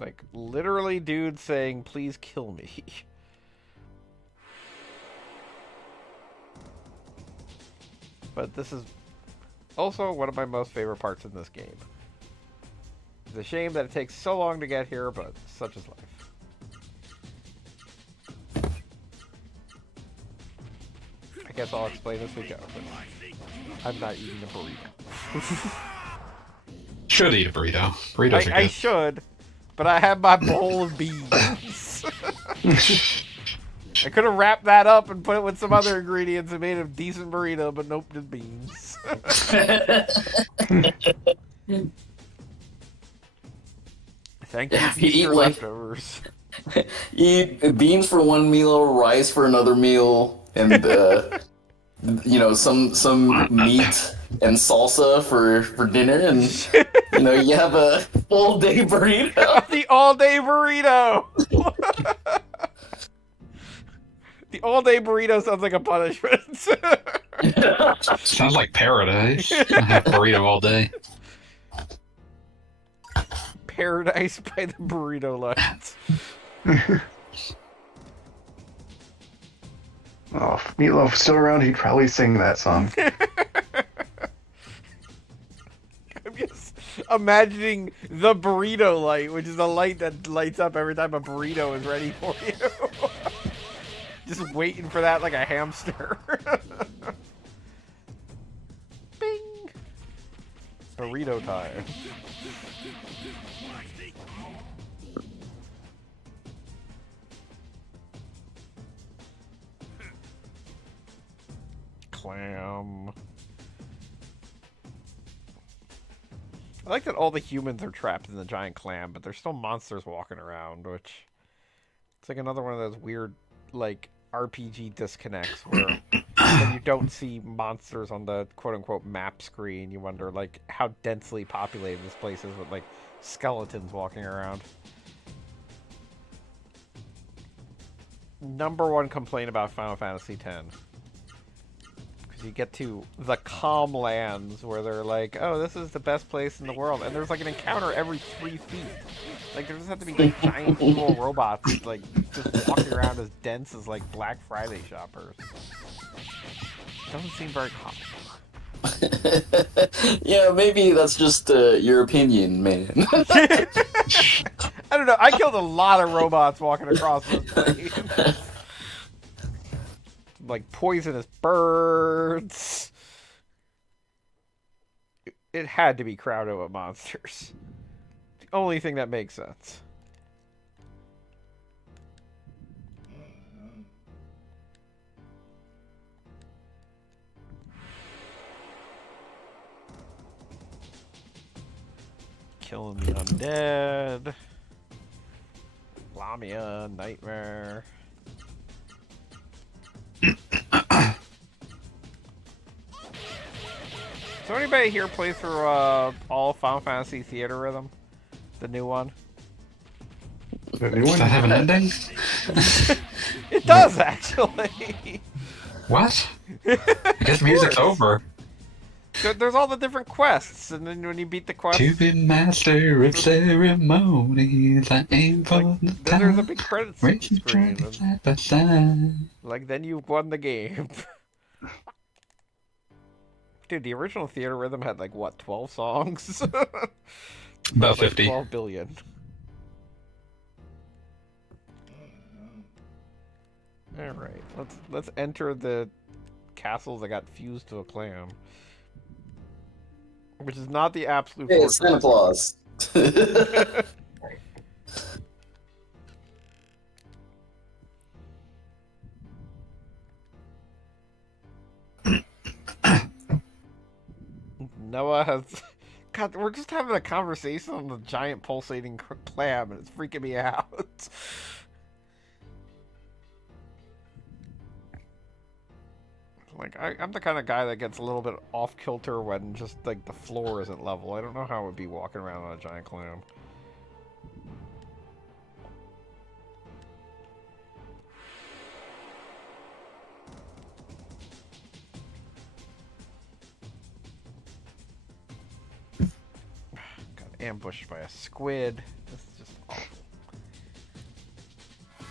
Like, literally dudes saying, please kill me. But this is also one of my most favorite parts in this game. It's a shame that it takes so long to get here, but such is life. I guess I'll explain as we go, but I'm not eating a burrito. Should eat a burrito. Burritos are good. I should, but I have my bowl of beans. I could have wrapped that up and put it with some other ingredients and made a decent burrito, but nope, just beans. Thank you, You for eat your like- leftovers. Eat beans for one meal, rice for another meal, and you know, some meat and salsa for dinner, and you know, you have a full day burrito. The all-day burrito! The all-day burrito sounds like a punishment. Sounds like paradise. I have burrito all day. Paradise by the burrito lights. Oh, if Meatloaf was still around, he'd probably sing that song. I'm just imagining the burrito light, which is a light that lights up every time a burrito is ready for you. Just waiting for that like a hamster. Bing! Burrito time. Clam. I like that all the humans are trapped in the giant clam, but there's still monsters walking around, which it's like another one of those weird, like, RPG disconnects where when you don't see monsters on the quote-unquote map screen, you wonder, like, how densely populated this place is with, like, skeletons walking around. Number one complaint about Final Fantasy X. You get to the calm lands where they're like, oh, this is the best place in the world, and there's like an encounter every 3 feet. Like there just have to be like giant evil robots like just walking around as dense as like Black Friday shoppers. Doesn't seem very calm. Yeah, maybe that's just your opinion, man. I don't know. I killed a lot of robots walking across this place. Like poisonous birds. It had to be crowded with monsters. The only thing that makes sense. Killing the undead. Lamia, nightmare. So anybody here play through all Final Fantasy Theater Rhythm? The new one? The new Does one? that have an ending? It does, actually! What? I guess music's over. There's all the different quests, and then when you beat the quest... To be master of ceremonies, I aim for like, the then there's a top. big credits Racing screen. truck And, side by side. like, then you won the game. Dude, the original Theater Rhythm had, like, what, 12 songs? About Like 50. 12 billion. Alright, let's enter the castles that got fused to a clam. Which is not the absolute Hey, it's Santa fortress. Claus. Noah has... God, we're just having a conversation on the giant pulsating clam, and it's freaking me out. Like, I'm the kind of guy that gets a little bit off kilter when just, like, the floor isn't level. I don't know how I would be walking around on a giant clam. Got ambushed by a squid. This is just awful. You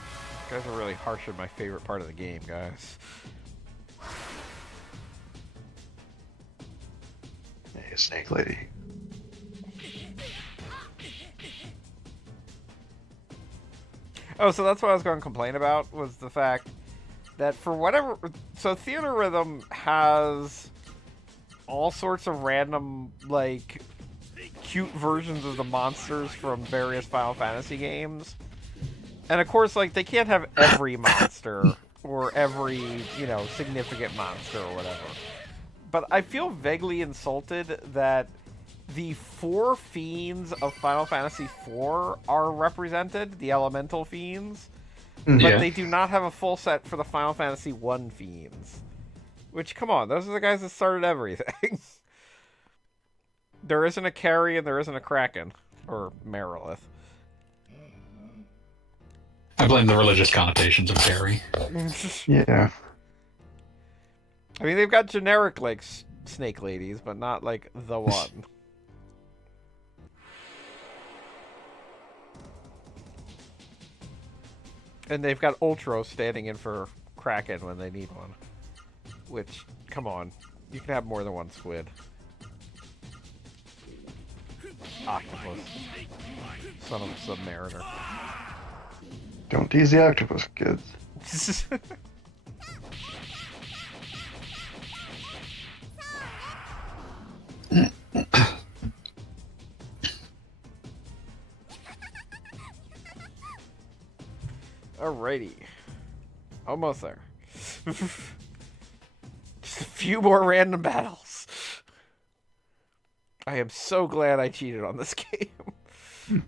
guys are really harsh on my favorite part of the game, guys. Hey, snake lady. Oh, so that's what I was going to complain about, was the fact that for whatever... So Theater Rhythm has all sorts of random, like, cute versions of the monsters from various Final Fantasy games. And of course, like, they can't have every monster or every, you know, significant monster or whatever. But I feel vaguely insulted that the 4 fiends of Final Fantasy IV are represented, the elemental fiends, but Yeah. they do not have a full set for the Final Fantasy I fiends. Which, come on, those are the guys that started everything. There isn't a Carrie and there isn't a Kraken. Or Merilith. I blame the religious connotations of Carrie. Yeah. I mean, they've got generic, like, snake ladies, but not, like, the one. And they've got Ultro standing in for Kraken when they need one. Which, come on. You can have more than one squid. Octopus. Son of a submariner. Don't tease the octopus, kids. Alrighty. Almost there. Just a few more random battles. I am so glad I cheated on this game.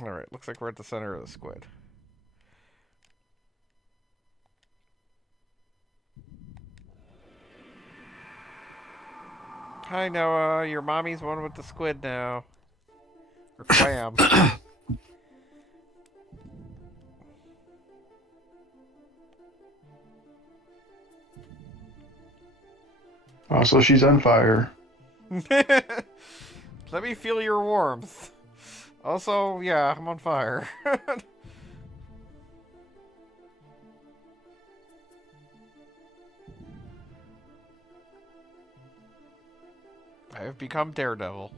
Alright, looks like we're at the center of the squid. Hi, Noah. Your mommy's one with the squid now. Or clam. Also, she's on fire. Let me feel your warmth. Also, yeah, I'm on fire. I have become Daredevil.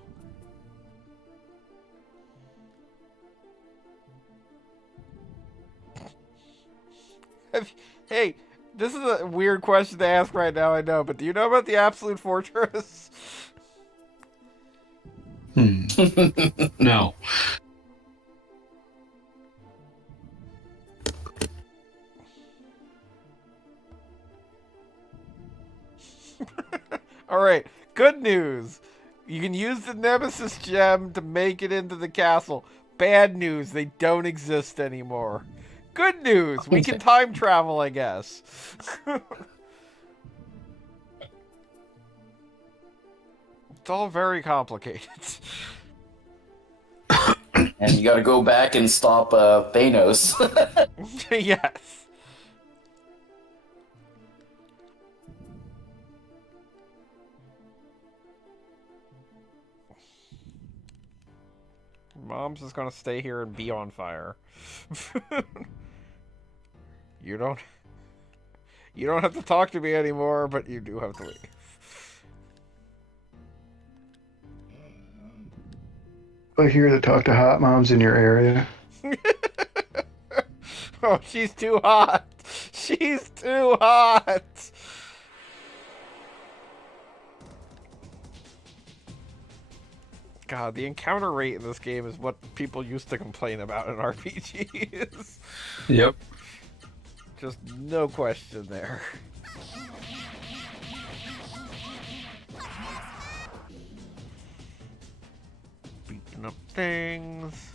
Hey, this is a weird question to ask right now, I know, but do you know about the Absolute Fortress? No. Alright, good news. You can use the Nemesis gem to make it into the castle. Bad news, they don't exist anymore. Good news, we can time travel, I guess. It's all very complicated. And you gotta go back and stop Thanos. Yes. Mom's just gonna stay here and be on fire. You don't have to talk to me anymore, but you do have to leave. But here to talk to hot moms in your area. Oh, she's too hot. She's too hot. God, the encounter rate in this game is what people used to complain about in RPGs. Yep. Just no question there. Beating up things.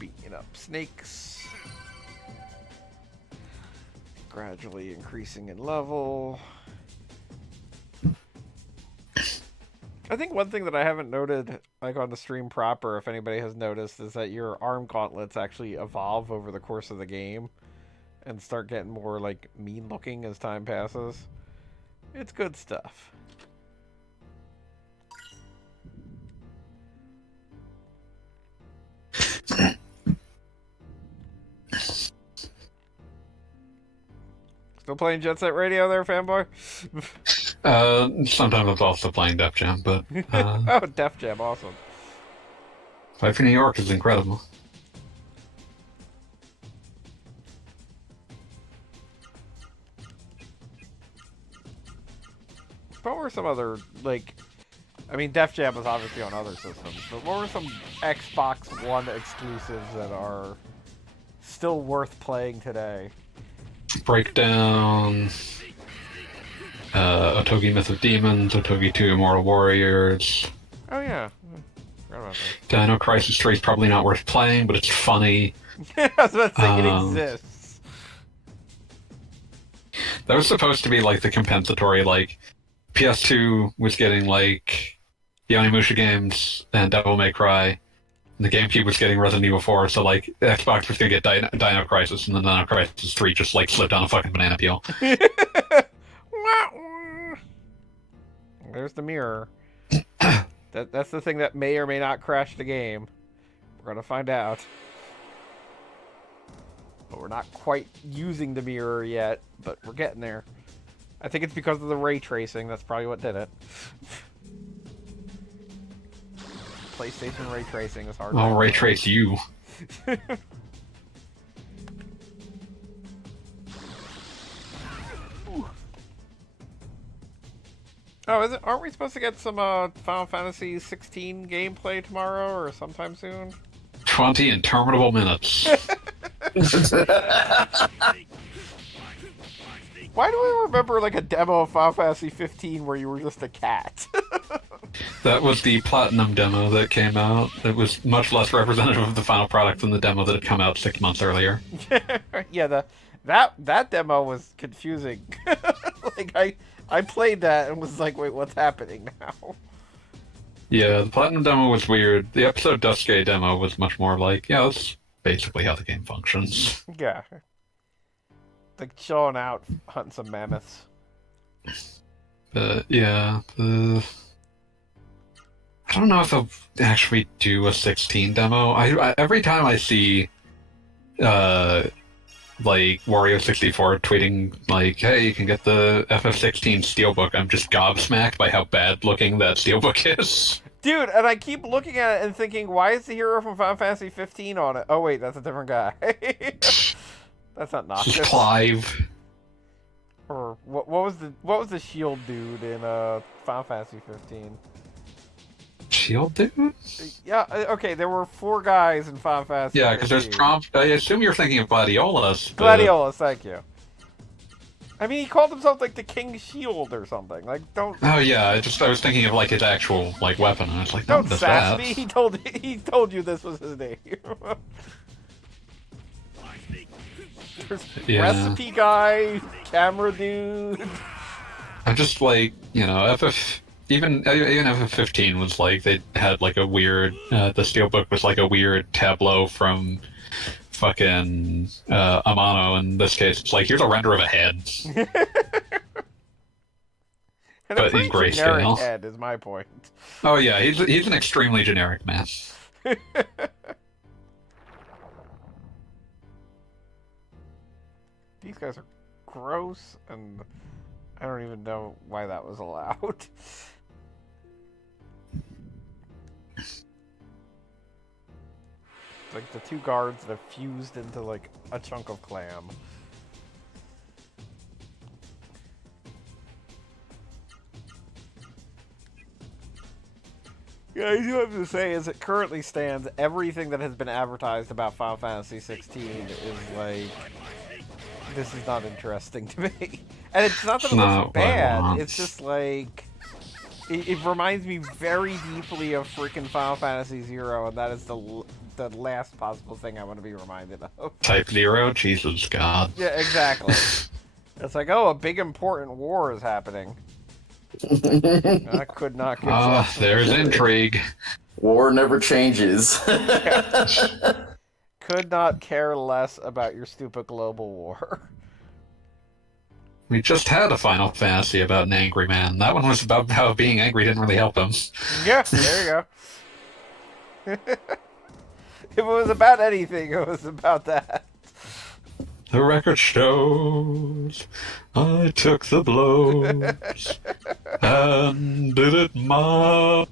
Beating up snakes. Gradually increasing in level. I think one thing that I haven't noted, like on the stream proper, if anybody has noticed, is that your arm gauntlets actually evolve over the course of the game and start getting more, like, mean-looking as time passes. It's good stuff. Still playing Jet Set Radio there, fanboy? Sometimes I'm also playing Def Jam, but Oh, Def Jam, awesome. Fight for New York is incredible. What were some other, like, I mean, Def Jam is obviously on other systems, but what were some Xbox One exclusives that are still worth playing today? Breakdown, Otogi Myth of Demons, Otogi 2 Immortal Warriors. Oh, yeah. Forgot about Dino Crisis 3 is probably not worth playing, but it's funny. that. I was about to say it exists. That was supposed to be like the compensatory, like, PS2 was getting like the Onimusha games and Devil May Cry, and the GameCube was getting Resident Evil 4, so like Xbox was gonna get Dino Crisis, and then Dino Crisis 3 just like slipped on a fucking banana peel. There's the mirror. That's the thing that may or may not crash the game. We're gonna find out. But we're not quite using the mirror yet, but we're getting there. I think it's because of the ray tracing. That's probably what did it. PlayStation ray tracing is hard. I'll ray trace you. Oh, is it? Aren't we supposed to get some Final Fantasy 16 gameplay tomorrow or sometime soon? 20 interminable minutes. Why do I remember like a demo of Final Fantasy 15 where you were just a cat? That was the Platinum demo that came out. It was much less representative of the final product than the demo that had come out 6 months earlier. Yeah, that demo was confusing. Like I played that and was like, wait, what's happening now? Yeah, the Platinum demo was weird. The episode Duske demo was much more like, yeah, that's basically how the game functions. Yeah. Like chilling out, hunting some mammoths. But yeah, I don't know if they'll actually do a 16 demo. I every time I see like Wario64 tweeting like, hey, you can get the FF16 Steelbook, I'm just gobsmacked by how bad looking that Steelbook is. Dude, and I keep looking at it and thinking, why is the hero from Final Fantasy 15 on it? Oh wait, that's a different guy. That's not Noctis. Clive. Or what was the shield dude in Final Fantasy 15? Shield dude? Yeah, okay, there were 4 guys in Final Fantasy. Yeah, because there's 15. Trump. I assume you're thinking of Gladiolus. Gladiolus, thank you. I mean, he called himself like the King Shield or something. Like, don't. Oh yeah, I was thinking of like his actual like weapon, and I was like, Don't does sass that. me. He told you this was his name. There's Yeah. recipe guy, camera dude. I'm just like, even FF15 was like they had like a weird. The Steelbook was like a weird tableau from fucking Amano. In this case, it's like here's a render of a head. And a But pretty in grayscale. generic head is my point. Oh yeah, he's an extremely generic man. These guys are gross, and I don't even know why that was allowed. It's like the 2 guards that have fused into like a chunk of clam. Yeah, I do have to say, as it currently stands, everything that has been advertised about Final Fantasy 16 is like, this is not interesting to me. And it's not that it looks bad, it's just like, it reminds me very deeply of freaking Final Fantasy Zero, and that is the last possible thing I want to be reminded of. Type 0, Jesus God. Yeah, exactly. It's like, oh, a big important war is happening. I could not get Ah, there's intrigue. War never changes. Could not care less about your stupid global war. We just had a Final Fantasy about an angry man. That one was about how being angry didn't really help him. Yeah, there you go. If it was about anything, it was about that. The record shows I took the blows and did it my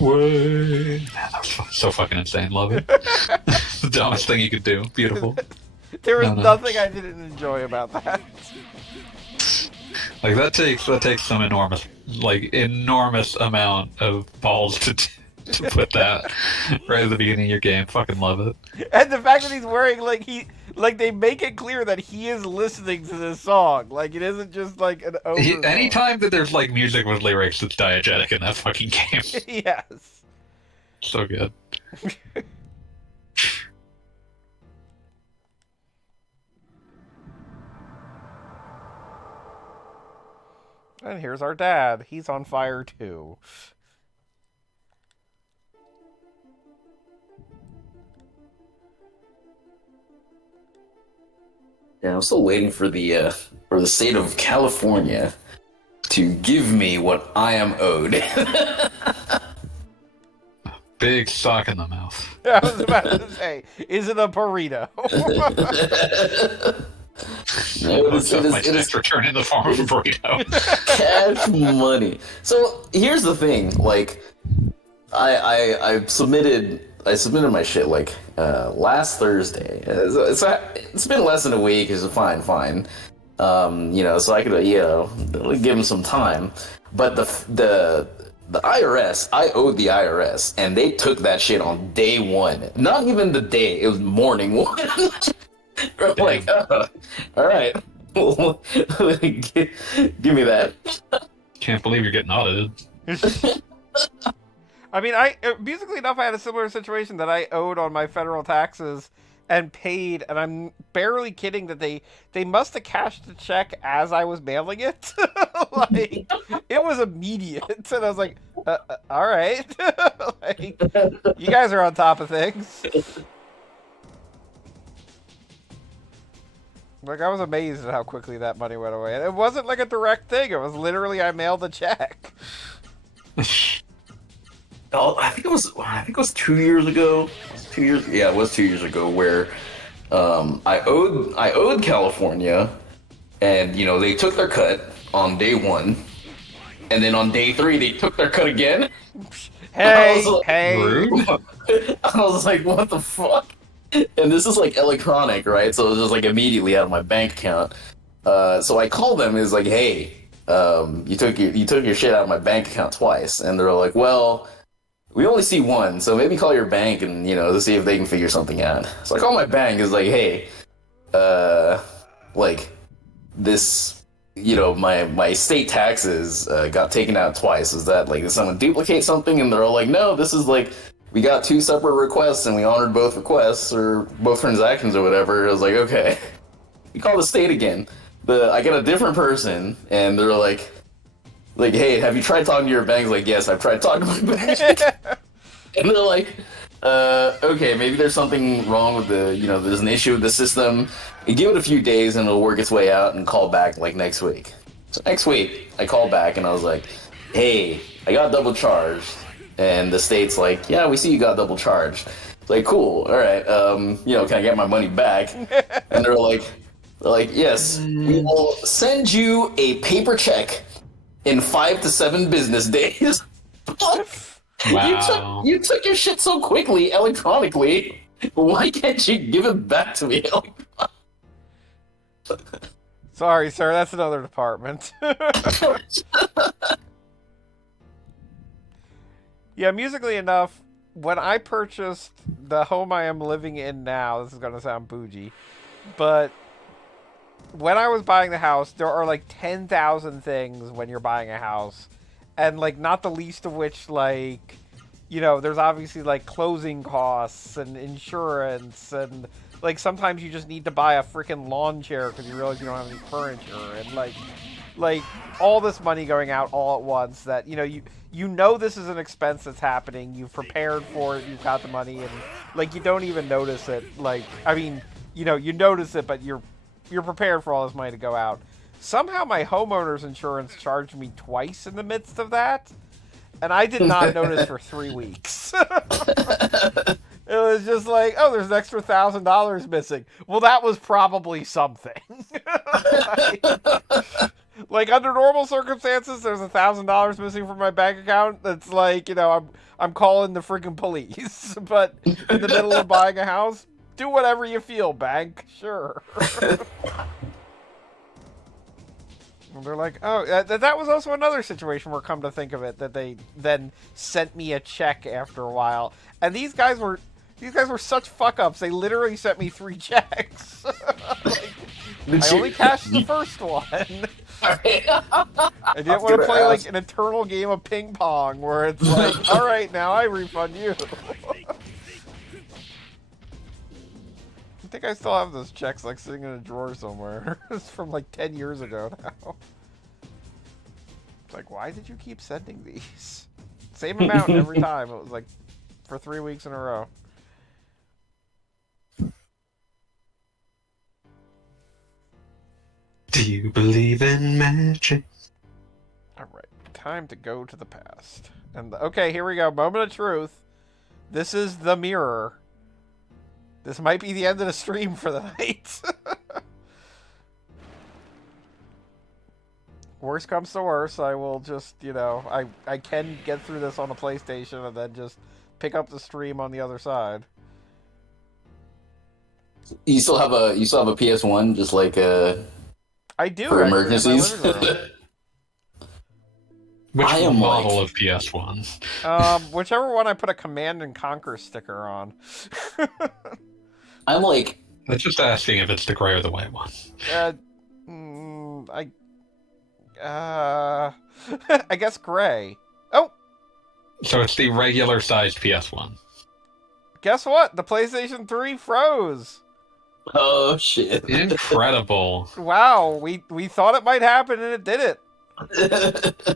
way. Man, that was so fucking insane. Love it. The dumbest thing you could do. Beautiful. There was No. nothing I didn't enjoy about that. Like that takes some enormous amount of balls to put that right at the beginning of your game. Fucking love it. And the fact that he's wearing like they make it clear that he is listening to this song. Like it isn't just like an over song. Anytime that there's like music with lyrics, it's diegetic in that fucking game. Yes. So good. And here's our dad. He's on fire too. Yeah, I'm still waiting for the state of California to give me what I am owed. Big sock in the mouth. I was about to say, is it a burrito? My tax return in the form of a burrito. Cash money. So here's the thing, like, I submitted my shit last Thursday. It's been less than a week. It's fine. So I could, give them some time. But the IRS, I owed the IRS, and they took that shit on day one. Not even the day; it was morning one. We're like, all right, give me that. Can't believe you're getting audited. I mean, musically enough, I had a similar situation that I owed on my federal taxes and paid, and I'm barely kidding that they must have cashed the check as I was mailing it. Like, it was immediate, and I was like, all right, like, you guys are on top of things. Like, I was amazed at how quickly that money went away, and it wasn't like a direct thing. It was literally I mailed the check. Oh, I think it was 2 years ago. 2 years, yeah, it was 2 years ago where I owed California, and they took their cut on day one, and then on day three they took their cut again. Hey, like, hey. Rude. I was like, what the fuck? And this is like electronic, right? So it was just like immediately out of my bank account. So I called them. It's like, hey, you took your shit out of my bank account twice, and they're like, well, we only see one, so maybe call your bank and to see if they can figure something out. So I call my bank. Is like, hey, like this, my state taxes got taken out twice. Is that like, did someone duplicate something? And they're all like, no, this is like, we got two separate requests and we honored both requests or both transactions or whatever. I was like, okay. You call the state again. I get a different person and they're like, hey, have you tried talking to your bank? Like, yes, I've tried talking to my bank. And they're like, okay, maybe there's something wrong with there's an issue with the system. You give it a few days and it'll work its way out, and call back like next week. So next week, I called back and I was like, hey, I got double charged. And the state's like, yeah, we see you got double charged. It's like, cool, all right, can I get my money back? And they're like, yes, we will send you a paper check in 5 to 7 business days. Wow. You took your shit so quickly electronically. Why can't you give it back to me? Sorry, sir, that's another department. Yeah, musically enough, when I purchased the home I am living in now, this is going to sound bougie, but when I was buying the house, there are like 10,000 things when you're buying a house, and like not the least of which, like, there's obviously like closing costs and insurance, and like sometimes you just need to buy a freaking lawn chair because you realize you don't have any furniture, and like all this money going out all at once that you know this is an expense that's happening, you've prepared for it, you've got the money, and like you don't even notice it. Like, I mean, you notice it, but you're prepared for all this money to go out. Somehow my homeowner's insurance charged me twice in the midst of that, and I did not notice for 3 weeks. It was just like, oh, there's an extra $1,000 missing. Well, that was probably something. Like under normal circumstances, there's $1,000 missing from my bank account. That's like, I'm calling the freaking police. But in the middle of buying a house, do whatever you feel, bank. Sure. And they're like, oh, that was also another situation where, come to think of it, that they then sent me a check after a while. And these guys were such fuck ups. They literally sent me 3 checks. Like, I only cashed the first one. I didn't want to play like an eternal game of ping pong where it's like, all right, now I refund you. I think I still have those checks like sitting in a drawer somewhere. It's from like 10 years ago now. It's like, why did you keep sending these? Same amount every time. It was like for 3 weeks in a row. Do you believe in magic? Alright, time to go to the past. And okay, here we go. Moment of truth. This is the mirror. This might be the end of the stream for the night. Worst comes to worst, I will just, I can get through this on a PlayStation and then just pick up the stream on the other side. You still have a PS1, just like I do for actually in my emergencies. living room. Which I am model like- of PS1? Whichever one I put a Command and Conquer sticker on. I'm like, I'm just asking if it's the gray or the white one. I guess gray. Oh, So it's the regular sized PS1. guess what? The PlayStation 3 froze. oh shit. Incredible. Wow, we thought it might happen and it did it.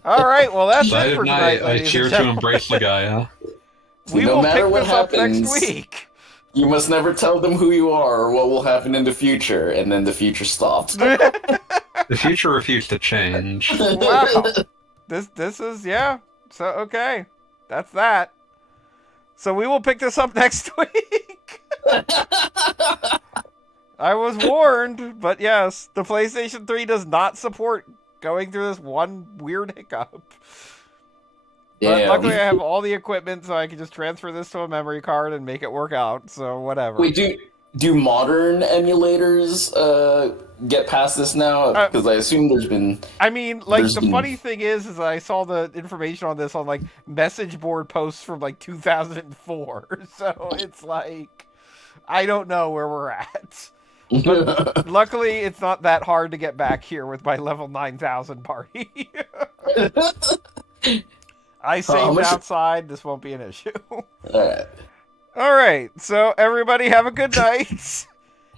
All right, well that's it for tonight, I ladies cheer and to gentlemen. embrace Legaia. We No will matter pick what this up next happens- week. You must never tell them who you are or what will happen in the future, and then the future stopped. The future refused to change. Wow. This is yeah. So okay. That's that. So we will pick this up next week. I was warned, but yes, the PlayStation 3 does not support going through this one weird hiccup. But Damn. luckily I have all the equipment so I can just transfer this to a memory card and make it work out, so whatever. Wait, do modern emulators get past this now? Because I assume there's been. I mean, like, There's the been- funny thing is I saw the information on this on, like, message board posts from, like, 2004. So it's like, I don't know where we're at. But luckily, it's not that hard to get back here with my level 9,000 party. I saved much- outside. This won't be an issue. Alright. All right. So, everybody have a good night.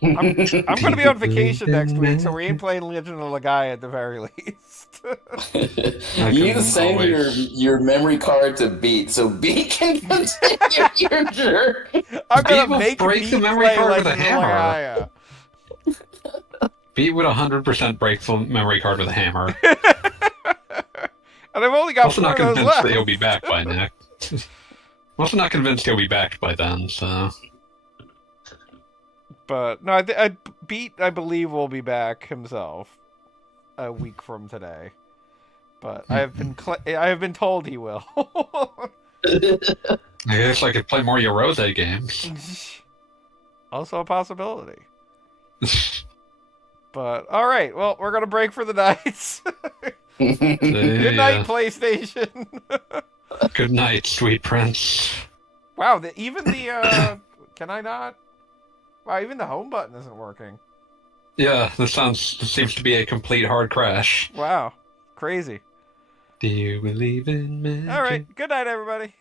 I'm going to be on vacation next week, so we ain't playing Legend of Legaia at the very least. You need to send always- your memory card to Beat so Beat can continue your journey. I'm Beat going to will make break Beat the memory play card with a Legend of hammer. Legaia. Beat would 100% break the memory card with a hammer. And I've only got Also 4 not of those convinced left. that he'll be back by next. I'm also not convinced he'll be back by then, so... But no, Beat, I believe, will be back himself a week from today. But I have been told he will. I guess I could play more Yorose games. Also a possibility. But all right, well, we're gonna break for the night. Good night, PlayStation. Good night, sweet prince. Wow, even the can I not? Wow, even the home button isn't working. Yeah, this seems to be a complete hard crash. Wow, crazy. Do you believe in magic? All right, good night, everybody.